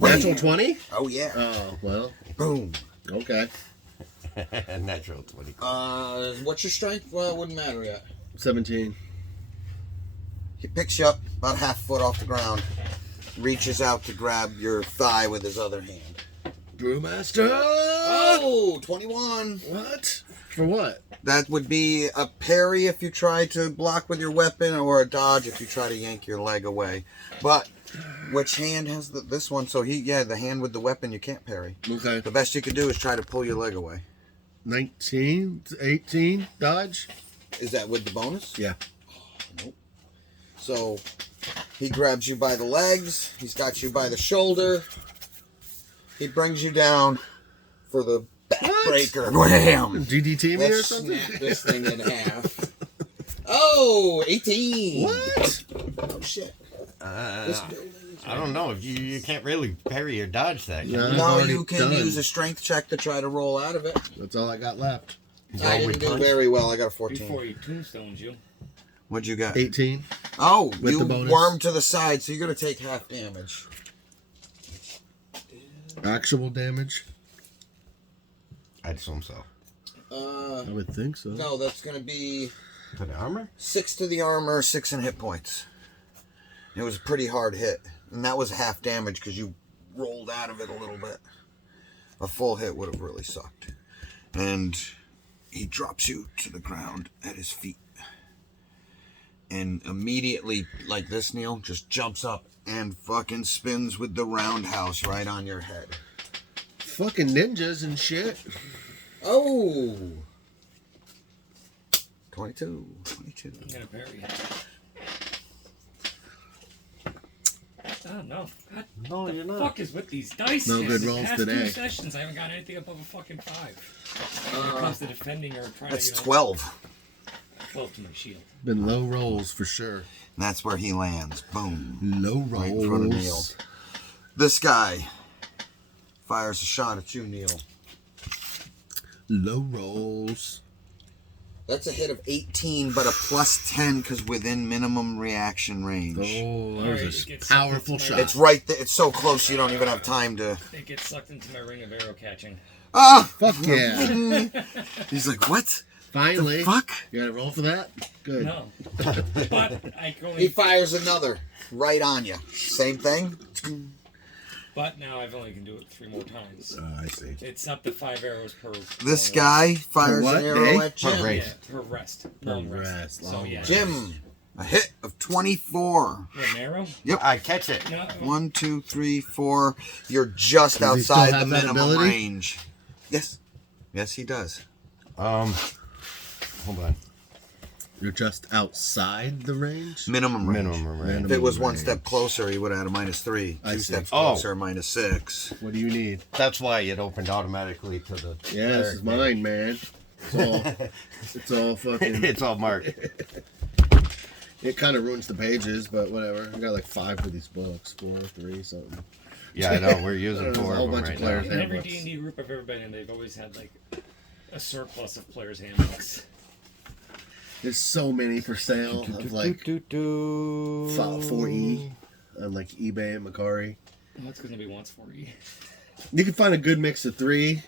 Natural 20? Oh, yeah. Oh, well, Boom. okay. Natural 20. What's your strength? Well, it wouldn't matter yet. 17. He picks you up about half foot off the ground, reaches out to grab your thigh with his other hand. Brewmaster! Oh, 21. What? For what? That would be a parry if you try to block with your weapon, or a dodge if you try to yank your leg away. But which hand has this one? So the hand with the weapon you can't parry. Okay. The best you can do is try to pull your leg away. 19, 18, dodge? Is that with the bonus? Yeah. Nope. So he grabs you by the legs. He's got you by the shoulder. He brings you down for the backbreaker. Wham! DDT me or Let's something? snap this thing in half. Oh, 18. What? Oh, shit. This building is I don't know. You can't really parry or dodge that. Can you? I've No, already you can done. use a strength check to try to roll out of it. That's all I got left. I didn't do very well. I got a 14. Before he tombstones you. What'd you got? 18. Oh, With you the bonus. worm to the side, so you're going to take half damage. Actual damage? I'd assume so. I would think so. No, that's going to be To the armor? 6 to the armor, 6 in hit points. It was a pretty hard hit. And that was half damage because you rolled out of it a little bit. A full hit would have really sucked. And he drops you to the ground at his feet. And immediately, like this, Neil, just jumps up and fucking spins with the roundhouse right on your head. Fucking ninjas and shit. Oh! 22. I'm gonna parry. Oh no. God, No, the you're not. fuck is with these dice? No man? good The rolls past today. 2 sessions, I haven't got anything above a fucking 5. When it comes to defending or trying That's to, 12. 12 to my shield. Been low rolls for sure. And that's where he lands. Boom. Low rolls. Right in front of Neil. This guy fires a shot at you, Neil. Low rolls. That's a hit of 18, but a plus 10 because within minimum reaction range. Oh, Alright, there's it a gets powerful sucked into shot. It's right there. It's so close you don't even have time to. It gets sucked into my ring of arrow catching. Ah! Fuck yeah. He's like, what? Finally. Fuck? You gotta roll for that? Good. No. But I can only. He fires another right on you. Same thing? But now I've only can do it 3 more times. I see. It's up to 5 arrows per. This long guy fires what, an arrow eh? at Jim. race. Yeah, per rest. Per Long rest. rest, So long yeah. rest. Jim, a hit of 24. What, an arrow? I catch it. No. 1, 2, 3, 4. You're just Does he still outside the have that minimum ability? range. Yes. Yes, he does. Hold on. You're just outside the range? Minimum range. Minimum range. If it was one range. step closer, he would have had a -3. I 2 see. steps Oh. closer, -6. What do you need? That's why it opened automatically to the. Yeah, this is mine, man. It's all fucking. It's all marked. It kind of ruins the pages, but whatever. I got like 5 of these books, 4, 3, something. Yeah, I know. We're using There's a 4 whole of them bunch of right now. players. In every handbooks. D&D group I've ever been in, they've always had like a surplus of players' handbooks. There's so many for sale of like 4E on like eBay and Macari. Oh, that's because nobody wants 4E. You can find a good mix of 3.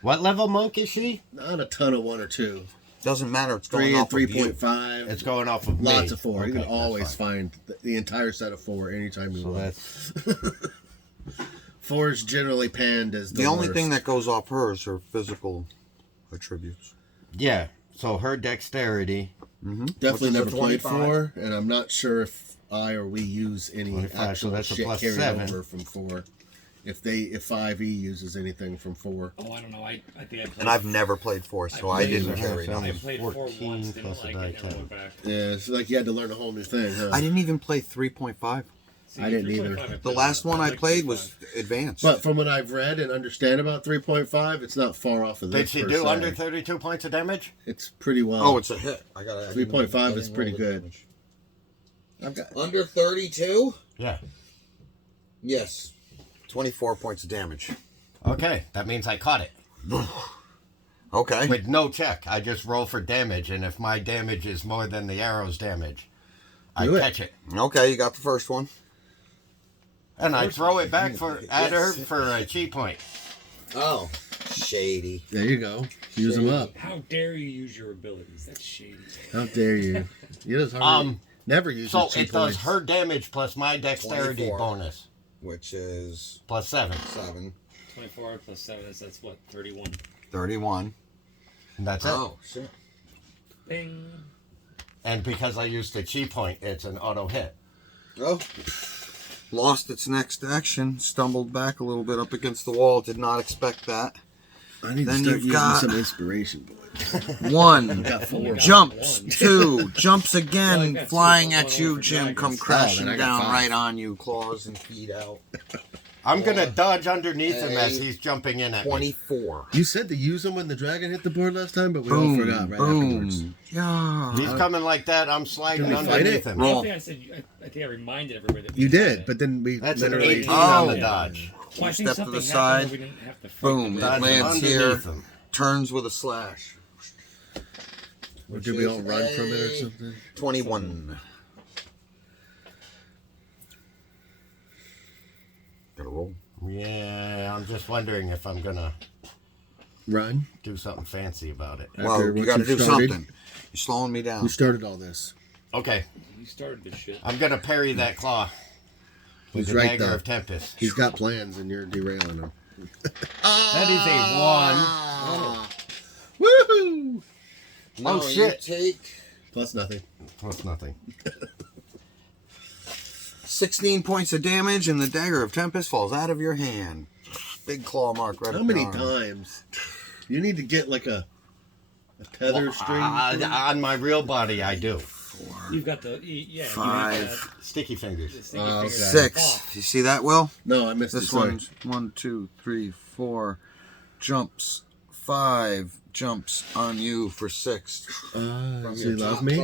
What level monk is she? Not a ton of 1 or 2. Doesn't matter. It's going 3 and off of you. 3.5. It's going off of me. Lots of 4. You Okay, can always that's fine. find the entire set of 4 anytime you So want. that's 4 is generally panned as The only thing worst. that goes off her is her physical attributes. yeah. So her dexterity. Definitely Which is a never played 25. 4, and I'm not sure if I or we use any 25, so actual that's a shit plus carried 7. over from 4. If 5E uses anything from 4. Oh, I don't know. I think I played. And I've never played 4, so I played didn't it. carry Family. it. I played 4 14 once, didn't plus a like die it, never 10. went back. Yeah, it's like you had to learn a whole new thing, huh? I didn't even play 3.5. See, I didn't 3.5 either. played The last one I like played 3.5. was advanced. But from what I've read and understand about 3.5, it's not far off of this. Did she per do se. under 32 points of damage? It's pretty well. oh, it's a hit. I got 3.5 is pretty good. I've got. Under 32? Yeah. Yes. 24 points of damage. Okay, that means I caught it. Okay. With no check. I just roll for damage, and if my damage is more than the arrow's damage, I Do it. catch it. Okay, you got the first one. And I throw it back at her Yes. for a chi point. Oh, shady. There you go. Use them up. How dare you use your abilities? That's shady. How dare you? You just hardly, never use So cheat it does points. her damage plus my dexterity 24. bonus. Which is Plus 7. 7. 24 plus 7 is that's what 31. 31. And that's it. Oh, shit. Bing. And because I used the chi point, it's an auto hit. Oh. Lost its next action. Stumbled back a little bit up against the wall. Did not expect that. I need to Then start you've using got- some inspiration points. 1. Got 4. Jumps. One. 2. Jumps again. Well, I got two, Flying but at one you, over for Jim. dragons. Come Oh, crashing then I got down 5. right on you. Claws and feet out. I'm going to dodge underneath him as Hey, he's jumping in at me. 24. You said to use them when the dragon hit the board last time, but we Boom. all forgot right afterwards. Boom. Yeah. He's coming like that. I'm sliding Can we fight underneath it? him. I Roll. don't think I said. I think I reminded everybody that we You had did, it. but then we That's an literally 18 on the Oh. dodge. Well, I think Step to the something happened side. where we didn't have to fight Boom. the It Dodge lands underneath here. him. Turns with a slash. Or did we all run from it or something? 21. Gotta roll. Yeah, I'm just wondering if I'm going to Run? do something fancy about it. Well, After you what gotta do started? something. You're slowing me Who down. started all this? Okay, You started this shit. I'm going to parry that claw with He's the right dagger there. of Tempest. He's got plans and you're derailing him. That is a 1. Woohoo! Oh, shit. You take Plus nothing. Plus nothing. 16 points of damage, and the dagger of Tempest falls out of your hand. Big claw mark right How up many your arm. times? You need to get like a tether string. On my real body, I do. You've got the yeah. 5. Sticky fingers. Okay. 6. You see that, Will? No, I missed This it. Sorry. one's 1, 2, 3, 4 jumps. 5 jumps on you for 6. Does he love me?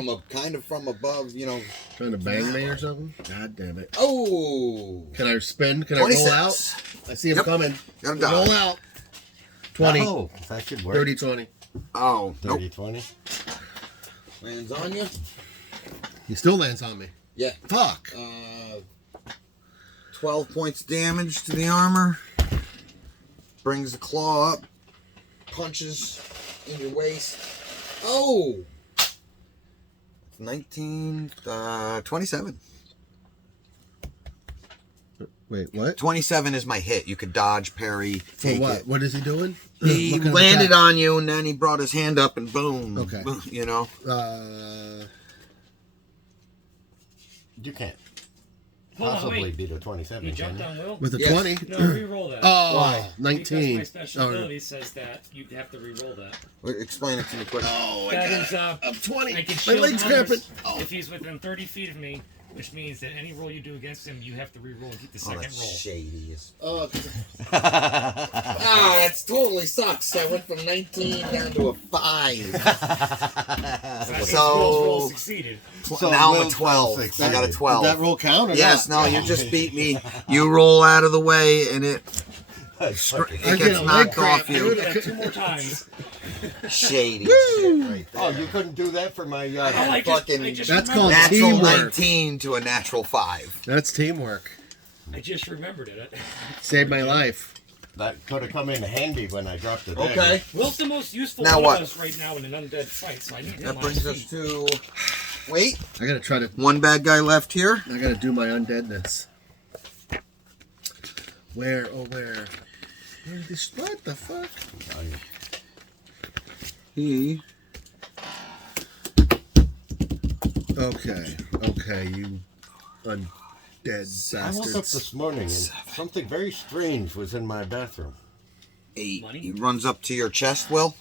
From above, you know. Trying to bang me or something? God damn it. Oh! Can I spin? Can I roll 26. out? I see him Yep. coming. Gotta dodge. Roll out. 20. Oh, that should work. 30, 20. Oh, nope. 30, 20. Lands on you. He still lands on me. Yeah. Fuck. 12 points damage to the armor. Brings the claw up. Punches in your waist. Oh! 27. Wait, what? 27 is my hit. You could dodge, parry, For take what? it. What is he doing? He What kind of landed attack? on you, and then he brought his hand up, and boom. Okay. Boom, you know? You can't Hold on, possibly wait. beat a 27. You can jumped you? on Will? With a Yes. 20? No, re-roll that. Oh, Why? Because 19. my special Oh, ability says that you have to re-roll that. Wait, explain it to me quick. oh, That is, I'm 20. I can My shield leg's cramping. hunters if he's within 30 feet of me, which means that any roll you do against him, you have to re-roll and keep the Oh, second that's roll. shady. Oh, It totally sucks. I went from 19 down to a 5. That means So- Will's roll succeeded. So Now I'm a Will's 12. succeeded. I got a did 12. that roll count or Yes, not? no, you just beat me. You roll out of the way, and it That's fucking I it get gets a leg knocked cramp, off you. dude. Yeah, 2 more times. Shady shit right there. Oh, you couldn't do that for my Oh, I Fucking- just That's remembered. called Natural teamwork. 19 to a natural 5. That's teamwork. I just remembered it. Saved my life. That could have come in handy when I dropped the dagger. Okay. Will's the most useful Now one what? of us right now in an undead fight, so I need him That on brings his us feet. to. Wait, I gotta try to. one bad guy left here. I gotta do my undeadness. Where? Oh, where? What the fuck? He. Okay. Okay, you undead I woke up bastards. this morning and something very strange was in my bathroom. 8. Money? He runs up to your chest, Will.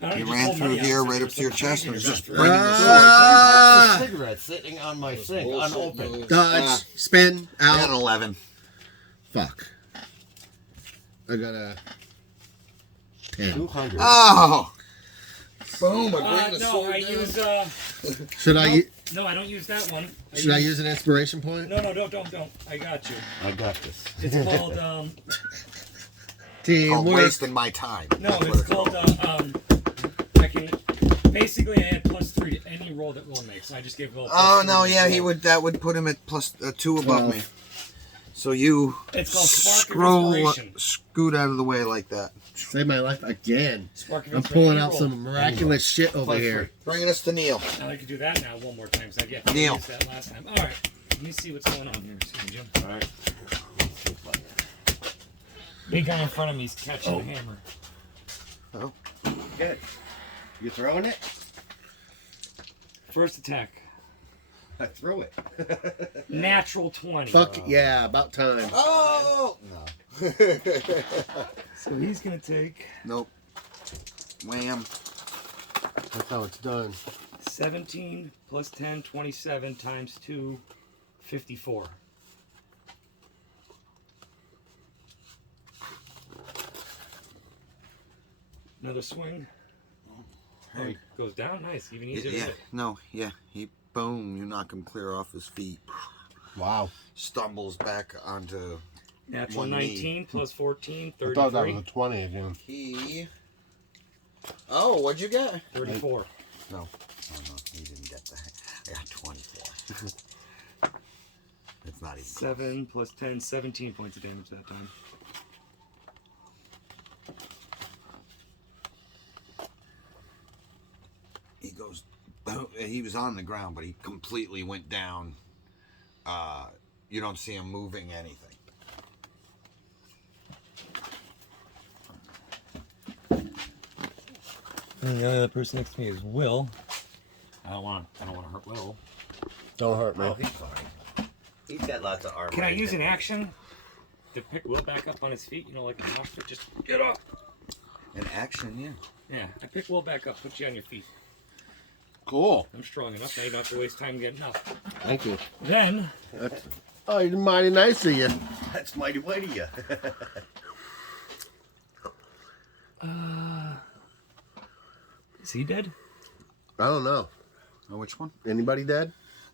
I don't He just ran pull through money out, here, so right up there's to your some chest, change and in was your just bathroom. bringing the sword. Ah! A cigarette sitting on my sink, Bullshit unopened. moves. Dodge. Spin. And Out. an 11. Fuck. I got a 10. 200. Oh! Boom! I bring the No, sword I down. use, Should I? no, I don't use that one. Should I use an inspiration point? No, don't. I got you. I got this. It's called, Called Teamwork. wasting my time. no, That's what it's called, I can, basically I add +3 to any roll that Will makes. I just give Will Oh +3 no, to yeah, this he roll. would. That would put him at plus 2 above 12. me. So you It's called Spark of scroll, Inspiration. scoot out of the way like that. Save my life again. Spark of I'm Inspiration. pulling Any out roll. some miraculous shit over Plus here. Bringing us to Neil. Now I can do that now one more time. So I get to Neil. use that last time. All right, let me see what's going on here. Excuse me, Jim. All right. Big guy in front of me is catching the hammer. Oh, Good. You throwing it? First attack, I throw it. natural 20. Fuck yeah, about time. oh no. So he's gonna take Nope. Wham. That's how it's done. 17 plus 10, 27 times 2, 54. Another swing. Oh, he goes down. Nice. Even easier to Yeah. hit. No. Yeah. He boom. You knock him clear off his feet. Wow. Stumbles back onto. Natural One knee. 19 plus 14, I thought that 33. was a 20 again. He. Oh, what'd you get? 34. No. Oh no, he didn't get that. I got 24. It's not even. 7 plus 10, 17 points of damage that time. He goes. He was on the ground, but he completely went down. You don't see him moving anything. And the only other person next to me is Will. I don't want to hurt Will. Don't hurt me. Oh, he's fine. He's got lots of armor. Can I in use him. an action to pick Will back up on his feet? You know, like an ostrich, just get up. An action, yeah. Yeah, I pick Will back up, put you on your feet. Cool. I'm strong enough. Now you don't have to waste time getting up. Thank you. Then, Oh, you're mighty nice of you. That's mighty white of you. is he dead? I don't know. Oh, which one? Anybody dead?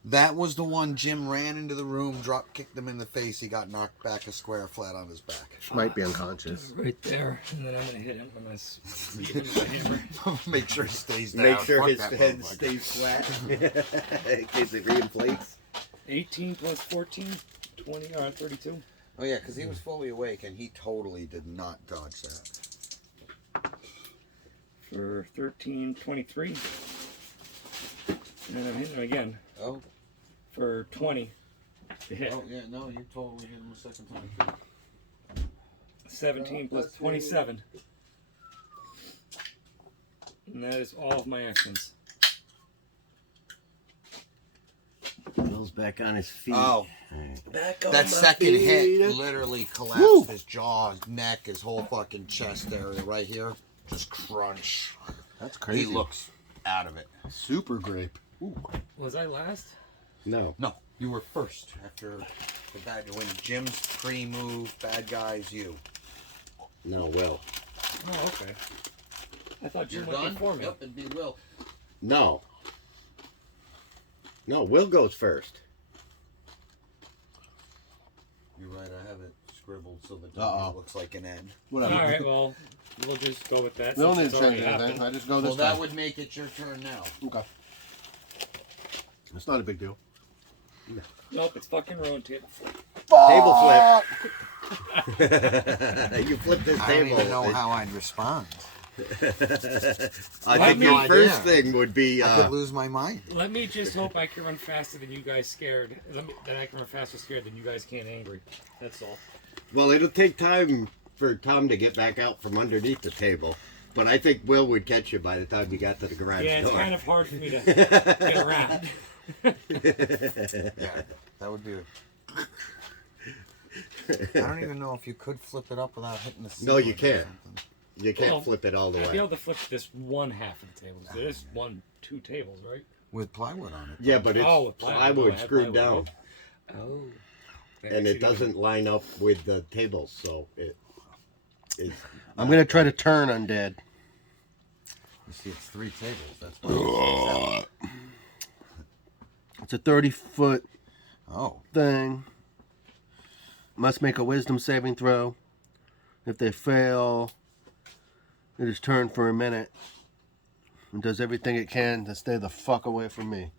That was the one Jim ran into the room, drop kicked him in the face. He got knocked back a square flat on his back. Might be unconscious. Right there, and then I'm gonna hit him with my hammer. Make sure he stays down. Make sure Fuck his that head motherfucker. stays flat in case it reinflates. 18 plus 14, 20, 32. Oh yeah, because he was fully awake and he totally did not dodge that. For 13, 23. And I'm hitting him again Oh, for 20 to hit. oh yeah, no, you totally hit him a second time too. 17 plus 27. And that is all of my actions. Will's back on his feet. Oh, Back on that my second feet. hit literally collapsed Woo. his jaw, his neck, his whole fucking chest area right here. Just crunch. That's He crazy. looks out of it. super grape. Ooh. Was I last? No. No, you were first after the bad. When Jim's pre-move, bad guys, you. No, Will. Oh, okay. I thought you went before me. Yep, it'd be Will. No. No, Will goes first. You're right. I have it scribbled so the Uh-oh. W looks like an N. Whatever. All right, well, we'll just go with that. We don't since need it's to change already anything. happened. I just go Well, this that time. would make it your turn now. Okay. It's not a big deal. Nope, it's fucking ruined table. Table flip. You flipped this I don't table. even know how I'd respond. I Let think me- your No first idea. thing would be. I could lose my mind. Let me just hope I can run faster than you guys scared. That I can run faster scared than you guys can angry. That's all. Well, it'll take time for Tom to get back out from underneath the table. But I think Will would catch you by the time you got to the garage Yeah, it's door. kind of hard for me to get around. Yeah, that would be. I don't even know if you could flip it up without hitting the ceiling. No, you or can't. something. You can't Well, flip it all the I'd way. be able to flip this one half of the table. There's two tables, right? With plywood on it. Yeah, but it's Oh, with plywood. plywood I have screwed plywood. down, Oh. and it doesn't line up with the tables, so it is. I'm gonna try to turn undead. You see, it's 3 tables. That's why. It's a 30-foot Oh, thing. Must make a wisdom saving throw. If they fail, it is turned for a minute and does everything it can to stay the fuck away from me.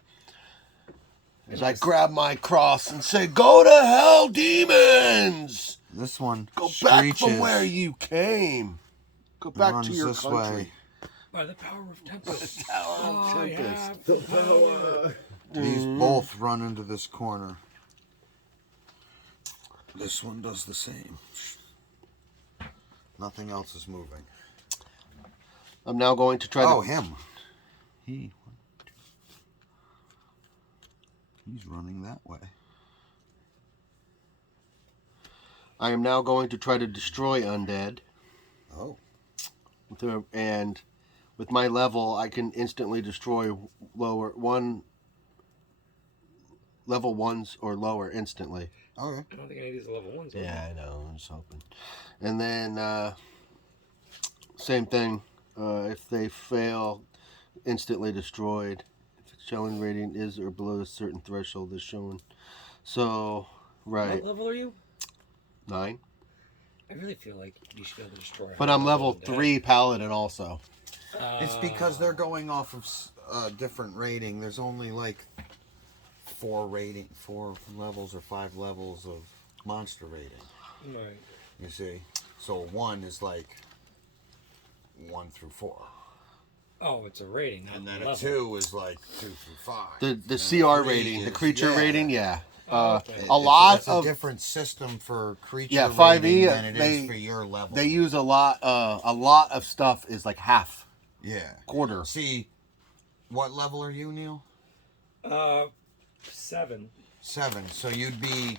As I grab my cross and say, "Go to hell, demons! this one Go back screeches. from where you came. Go back runs to your this country." way. By the power of Tempest. Power of I Tempest. have the power. These both run into this corner. This one does the same. Nothing else is moving. I'm now going to try Oh, to... him. He's running that way. I am now going to try to destroy undead. Oh. And with my level, I can instantly destroy level 1s or lower instantly. Okay. I don't think any of these are level 1s. Yeah, I know. I'm just hoping. And then same thing. If they fail, instantly destroyed. If its challenge rating is or below a certain threshold is shown. So, right, What level are you? 9. I really feel like you should be able to destroy. But I'm level undead. 3 paladin also. It's because they're going off of different rating. There's only like 4 levels or 5 levels of monster rating. Right. You see, so 1 is like 1 through 4, Oh, it's a rating, not and a then level. a 2 is like 2 through 5. The And a CR 3 rating, the is- creature yeah. rating, yeah. Okay. It's A lot it's of... a different system for creature Yeah, rating 5e, than it they- is for your level. They use a lot of stuff is like half, yeah. quarter. See, what level are you, Neil? 7. 7. So you'd be,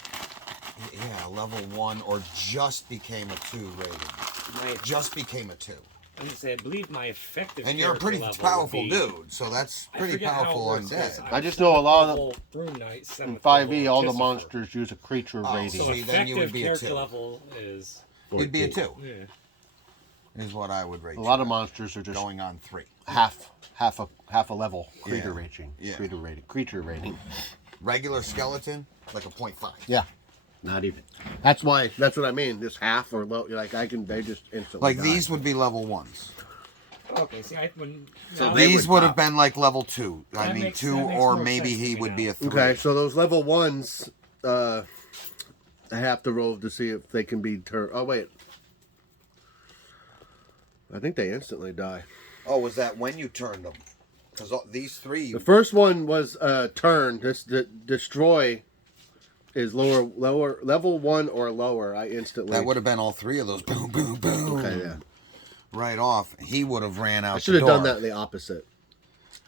level 1 or just became a 2 rating. Just became a 2. I'm gonna say, I believe my effective. And you're a pretty character level powerful would be, dude, so that's I pretty forget how it powerful works, 'cause undead. I just know a lot of level Rune Knight, 7th in level 5e, all the Lucifer. monsters use a creature Oh, rating. So See, then you would effective be a character 2. level is. You'd be a 2, Yeah. is what I would rate A you lot of at. monsters are just Going on 3. half a level creature Yeah. rating. Yeah. Creature rating. regular skeleton, like a 0.5. Yeah. Not even. That's why. That's what I mean. Just half or low. Like I can. They just instantly. Like die. these would be level 1s. Okay, see, So now- they These would would have pop. been like level 2. I That mean, makes- 2, that makes or more maybe sense to he me would now. be a 3. Okay, so those level 1s, I have to roll to see if they can be turned. Oh wait, I think they instantly die. Oh, was that when you turned them? Because these 3. The first one was turn. This destroy is lower level 1 or lower. I instantly. That would have been all 3 of those. Boom, boom, boom. Okay, yeah. Right off. He would have ran out. I should have done that the opposite.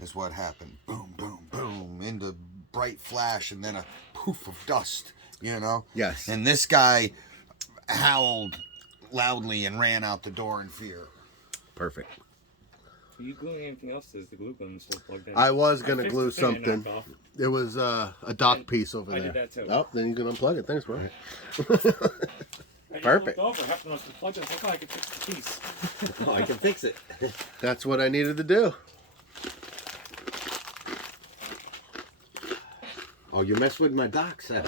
Is what happened. Boom, boom, boom. Into bright flash and then a poof of dust. You know? Yes. And this guy howled loudly and ran out the door in fear. Perfect. Are you gluing anything else? Is the glue gun still plugged in? I was gonna fixed glue the thing I something. knocked off. There was a dock piece over I there. did that too. Oh, then you can unplug it. Thanks, bro. I just Perfect. looked over, happened to plug it. I was like, oh, I can fix the piece. Oh, I can fix it. That's what I needed to do. Oh, you messed with my dock set.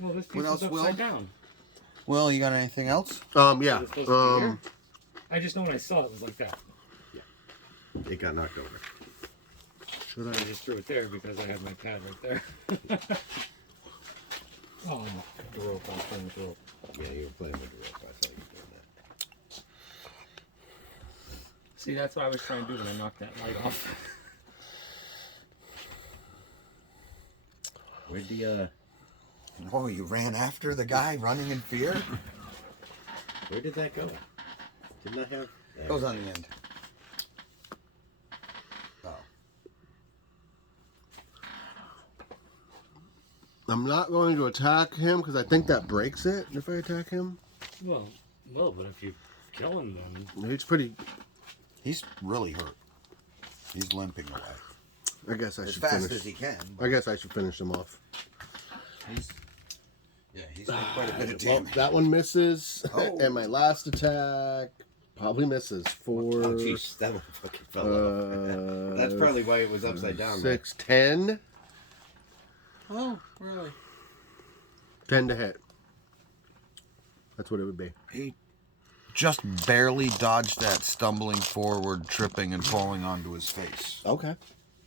Well, this piece What is else, upside Will? down. Well, you got anything else? Yeah. Is it supposed to be here? I just know when I saw it, it was like that. It got knocked over. Should I I? just threw it there because I have my pad right there. Oh, the rope. I was playing with the rope. Yeah, you were playing with the rope. I thought you were doing that. See, that's what I was trying to do when I knocked that light off. Where'd the Oh, you ran after the guy running in fear? where did that go? Didn't I have? Goes on the end. Oh. I'm not going to attack him because I think that breaks it if I attack him. Well, but if you kill him, then He's pretty. He's really hurt. He's limping away. I guess I As should fast finish. as he can. I guess I should finish him off. He's done quite a bit of Well, damage. that one misses, Oh. and my last attack probably misses for Oh, jeez, that one fucking fell off. That's probably why it was upside down. 6, 10. Oh, really? 10 to hit. That's what it would be. He just barely dodged that, stumbling forward, tripping, and falling onto his face. Okay,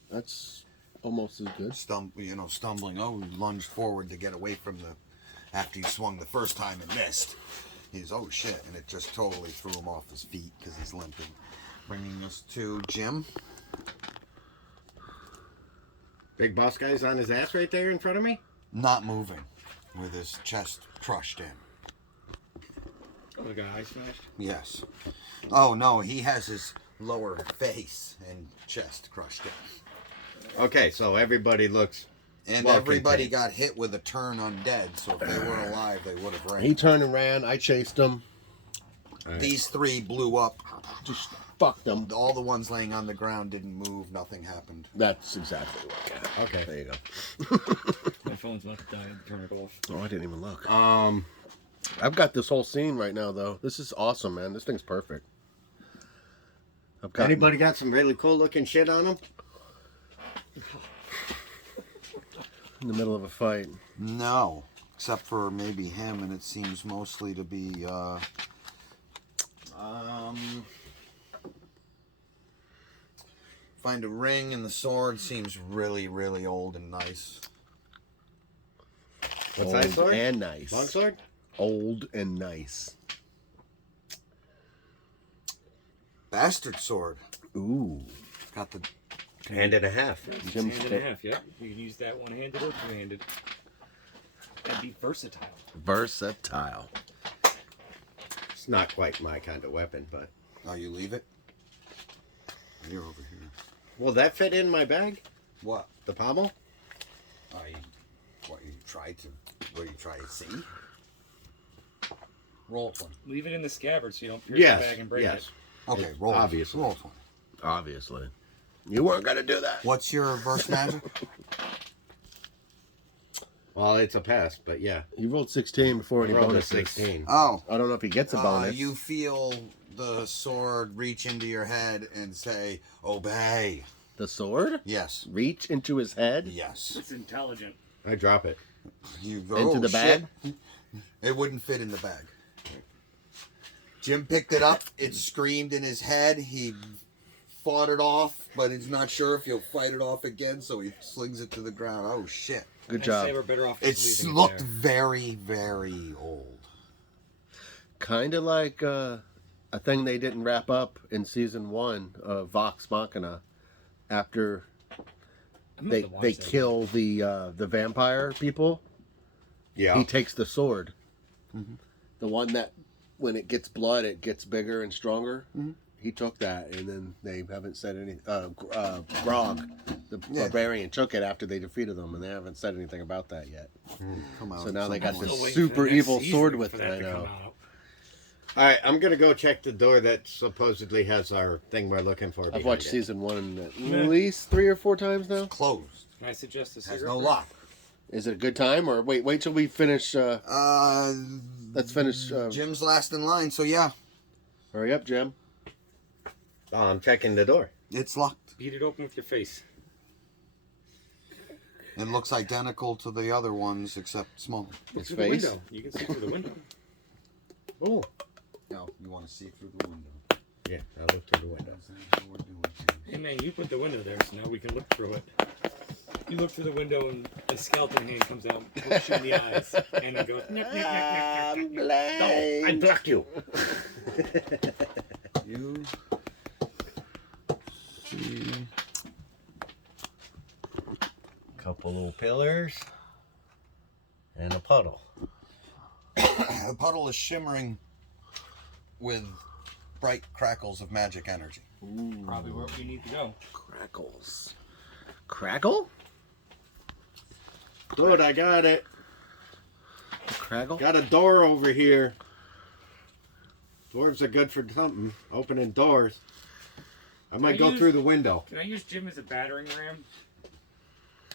that's almost as good. Stumbling. Oh, he lunged forward to get away from the. After he swung the first time and missed, he's oh shit, and it just totally threw him off his feet because he's limping. Bringing us to Jim. Big boss guy's on his ass right there in front of me. Not moving, with his chest crushed in. oh, the guy I smashed. Yes. Oh no, he has his lower face and chest crushed in. Okay, so everybody looks. And Well, everybody contained. got hit with a turn undead, so if they were alive, they would have ran. He turned and ran. I chased him. These 3 blew up. Just fucked him. All the ones laying on the ground didn't move. Nothing happened. That's exactly what. Yeah. Okay. There you go. My phone's about to die. I had to turn it off. Oh, I didn't even look. Um, I've got this whole scene right now, though. This is awesome, man. This thing's perfect. I've got anybody got some really cool looking shit on them? in the middle of a fight. No, except for maybe him, and it seems mostly to be. Find a ring, and the sword seems really, really old and nice. What Old size sword? and nice. Longsword? Old and nice. Bastard sword. Ooh. Got the. Hand and a half. Jim's Hand and a half, yep. You can use that one-handed or two-handed. That'd be versatile. versatile. It's not quite my kind of weapon, but. Oh, you leave it. You're over here. Will that fit in my bag? What? The pommel? What you tried to? What you try to see? Roll one. Leave it in the scabbard so you don't pierce Yes. the bag and break Yes. Okay, It's roll. obviously. Roll one. Obviously. You weren't going to do that. What's your verse magic? Well, it's a pass, but yeah. He rolled 16 before any Rolled a bonuses. 16. Oh. I don't know if he gets a bonus. You feel the sword reach into your head and say, "Obey." The sword? Yes. Reach into his head? Yes. It's intelligent. I drop it. You go Into the bag? shit. It wouldn't fit in the bag. Jim picked it up. It screamed in his head. He fought it off, but he's not sure if he'll fight it off again, so he slings it to the ground. Oh, shit. Good I'd job. say we're better off It just leaving looked there. very, very old. Kind of like a thing they didn't wrap up in season 1 of Vox Machina after I'm gonna they have to watch they that. kill the vampire people. Yeah. He takes the sword. The one that when it gets blood, it gets bigger and stronger. He took that, and then they haven't said any. Grog, the barbarian, took it after they defeated them, and they haven't said anything about that yet. Come out. So now they got something this Still else. waiting for super the next evil season sword for with that it. I to know. come out. All right, I'm gonna go check the door that supposedly has our thing we're looking for. I've behind watched it. season 1 at least 3 or 4 times now. Closed. Can I suggest a Has cigarette? no break? lock. Is it a good time, or wait till we finish? Let's finish. Jim's last in line, so yeah, Hurry up, Jim. Oh, I'm checking the door. it's locked. Beat it open with your face. It looks identical to the other ones, except smaller. Look His through face? the window. You can see through the window. Oh. No, you want to see through the window. Yeah, I looked through the window. That's what we're doing. Hey man, you put the window there, so now we can look through it. You look through the window and a skeleton hand comes out, pokes you in the eyes, and it goes. "Nyah, nyah, nyah, nyah, nyah, nyah." No, I blocked you. You see. Couple little pillars and a puddle. The puddle is shimmering with bright crackles of magic energy. Probably where we need to go. Crackles. Crackle? Dude, I got it. Craggle? Got a door over here. Dwarves are good for something. Opening doors. I might I go use- through the window. Can I use Jim as a battering ram?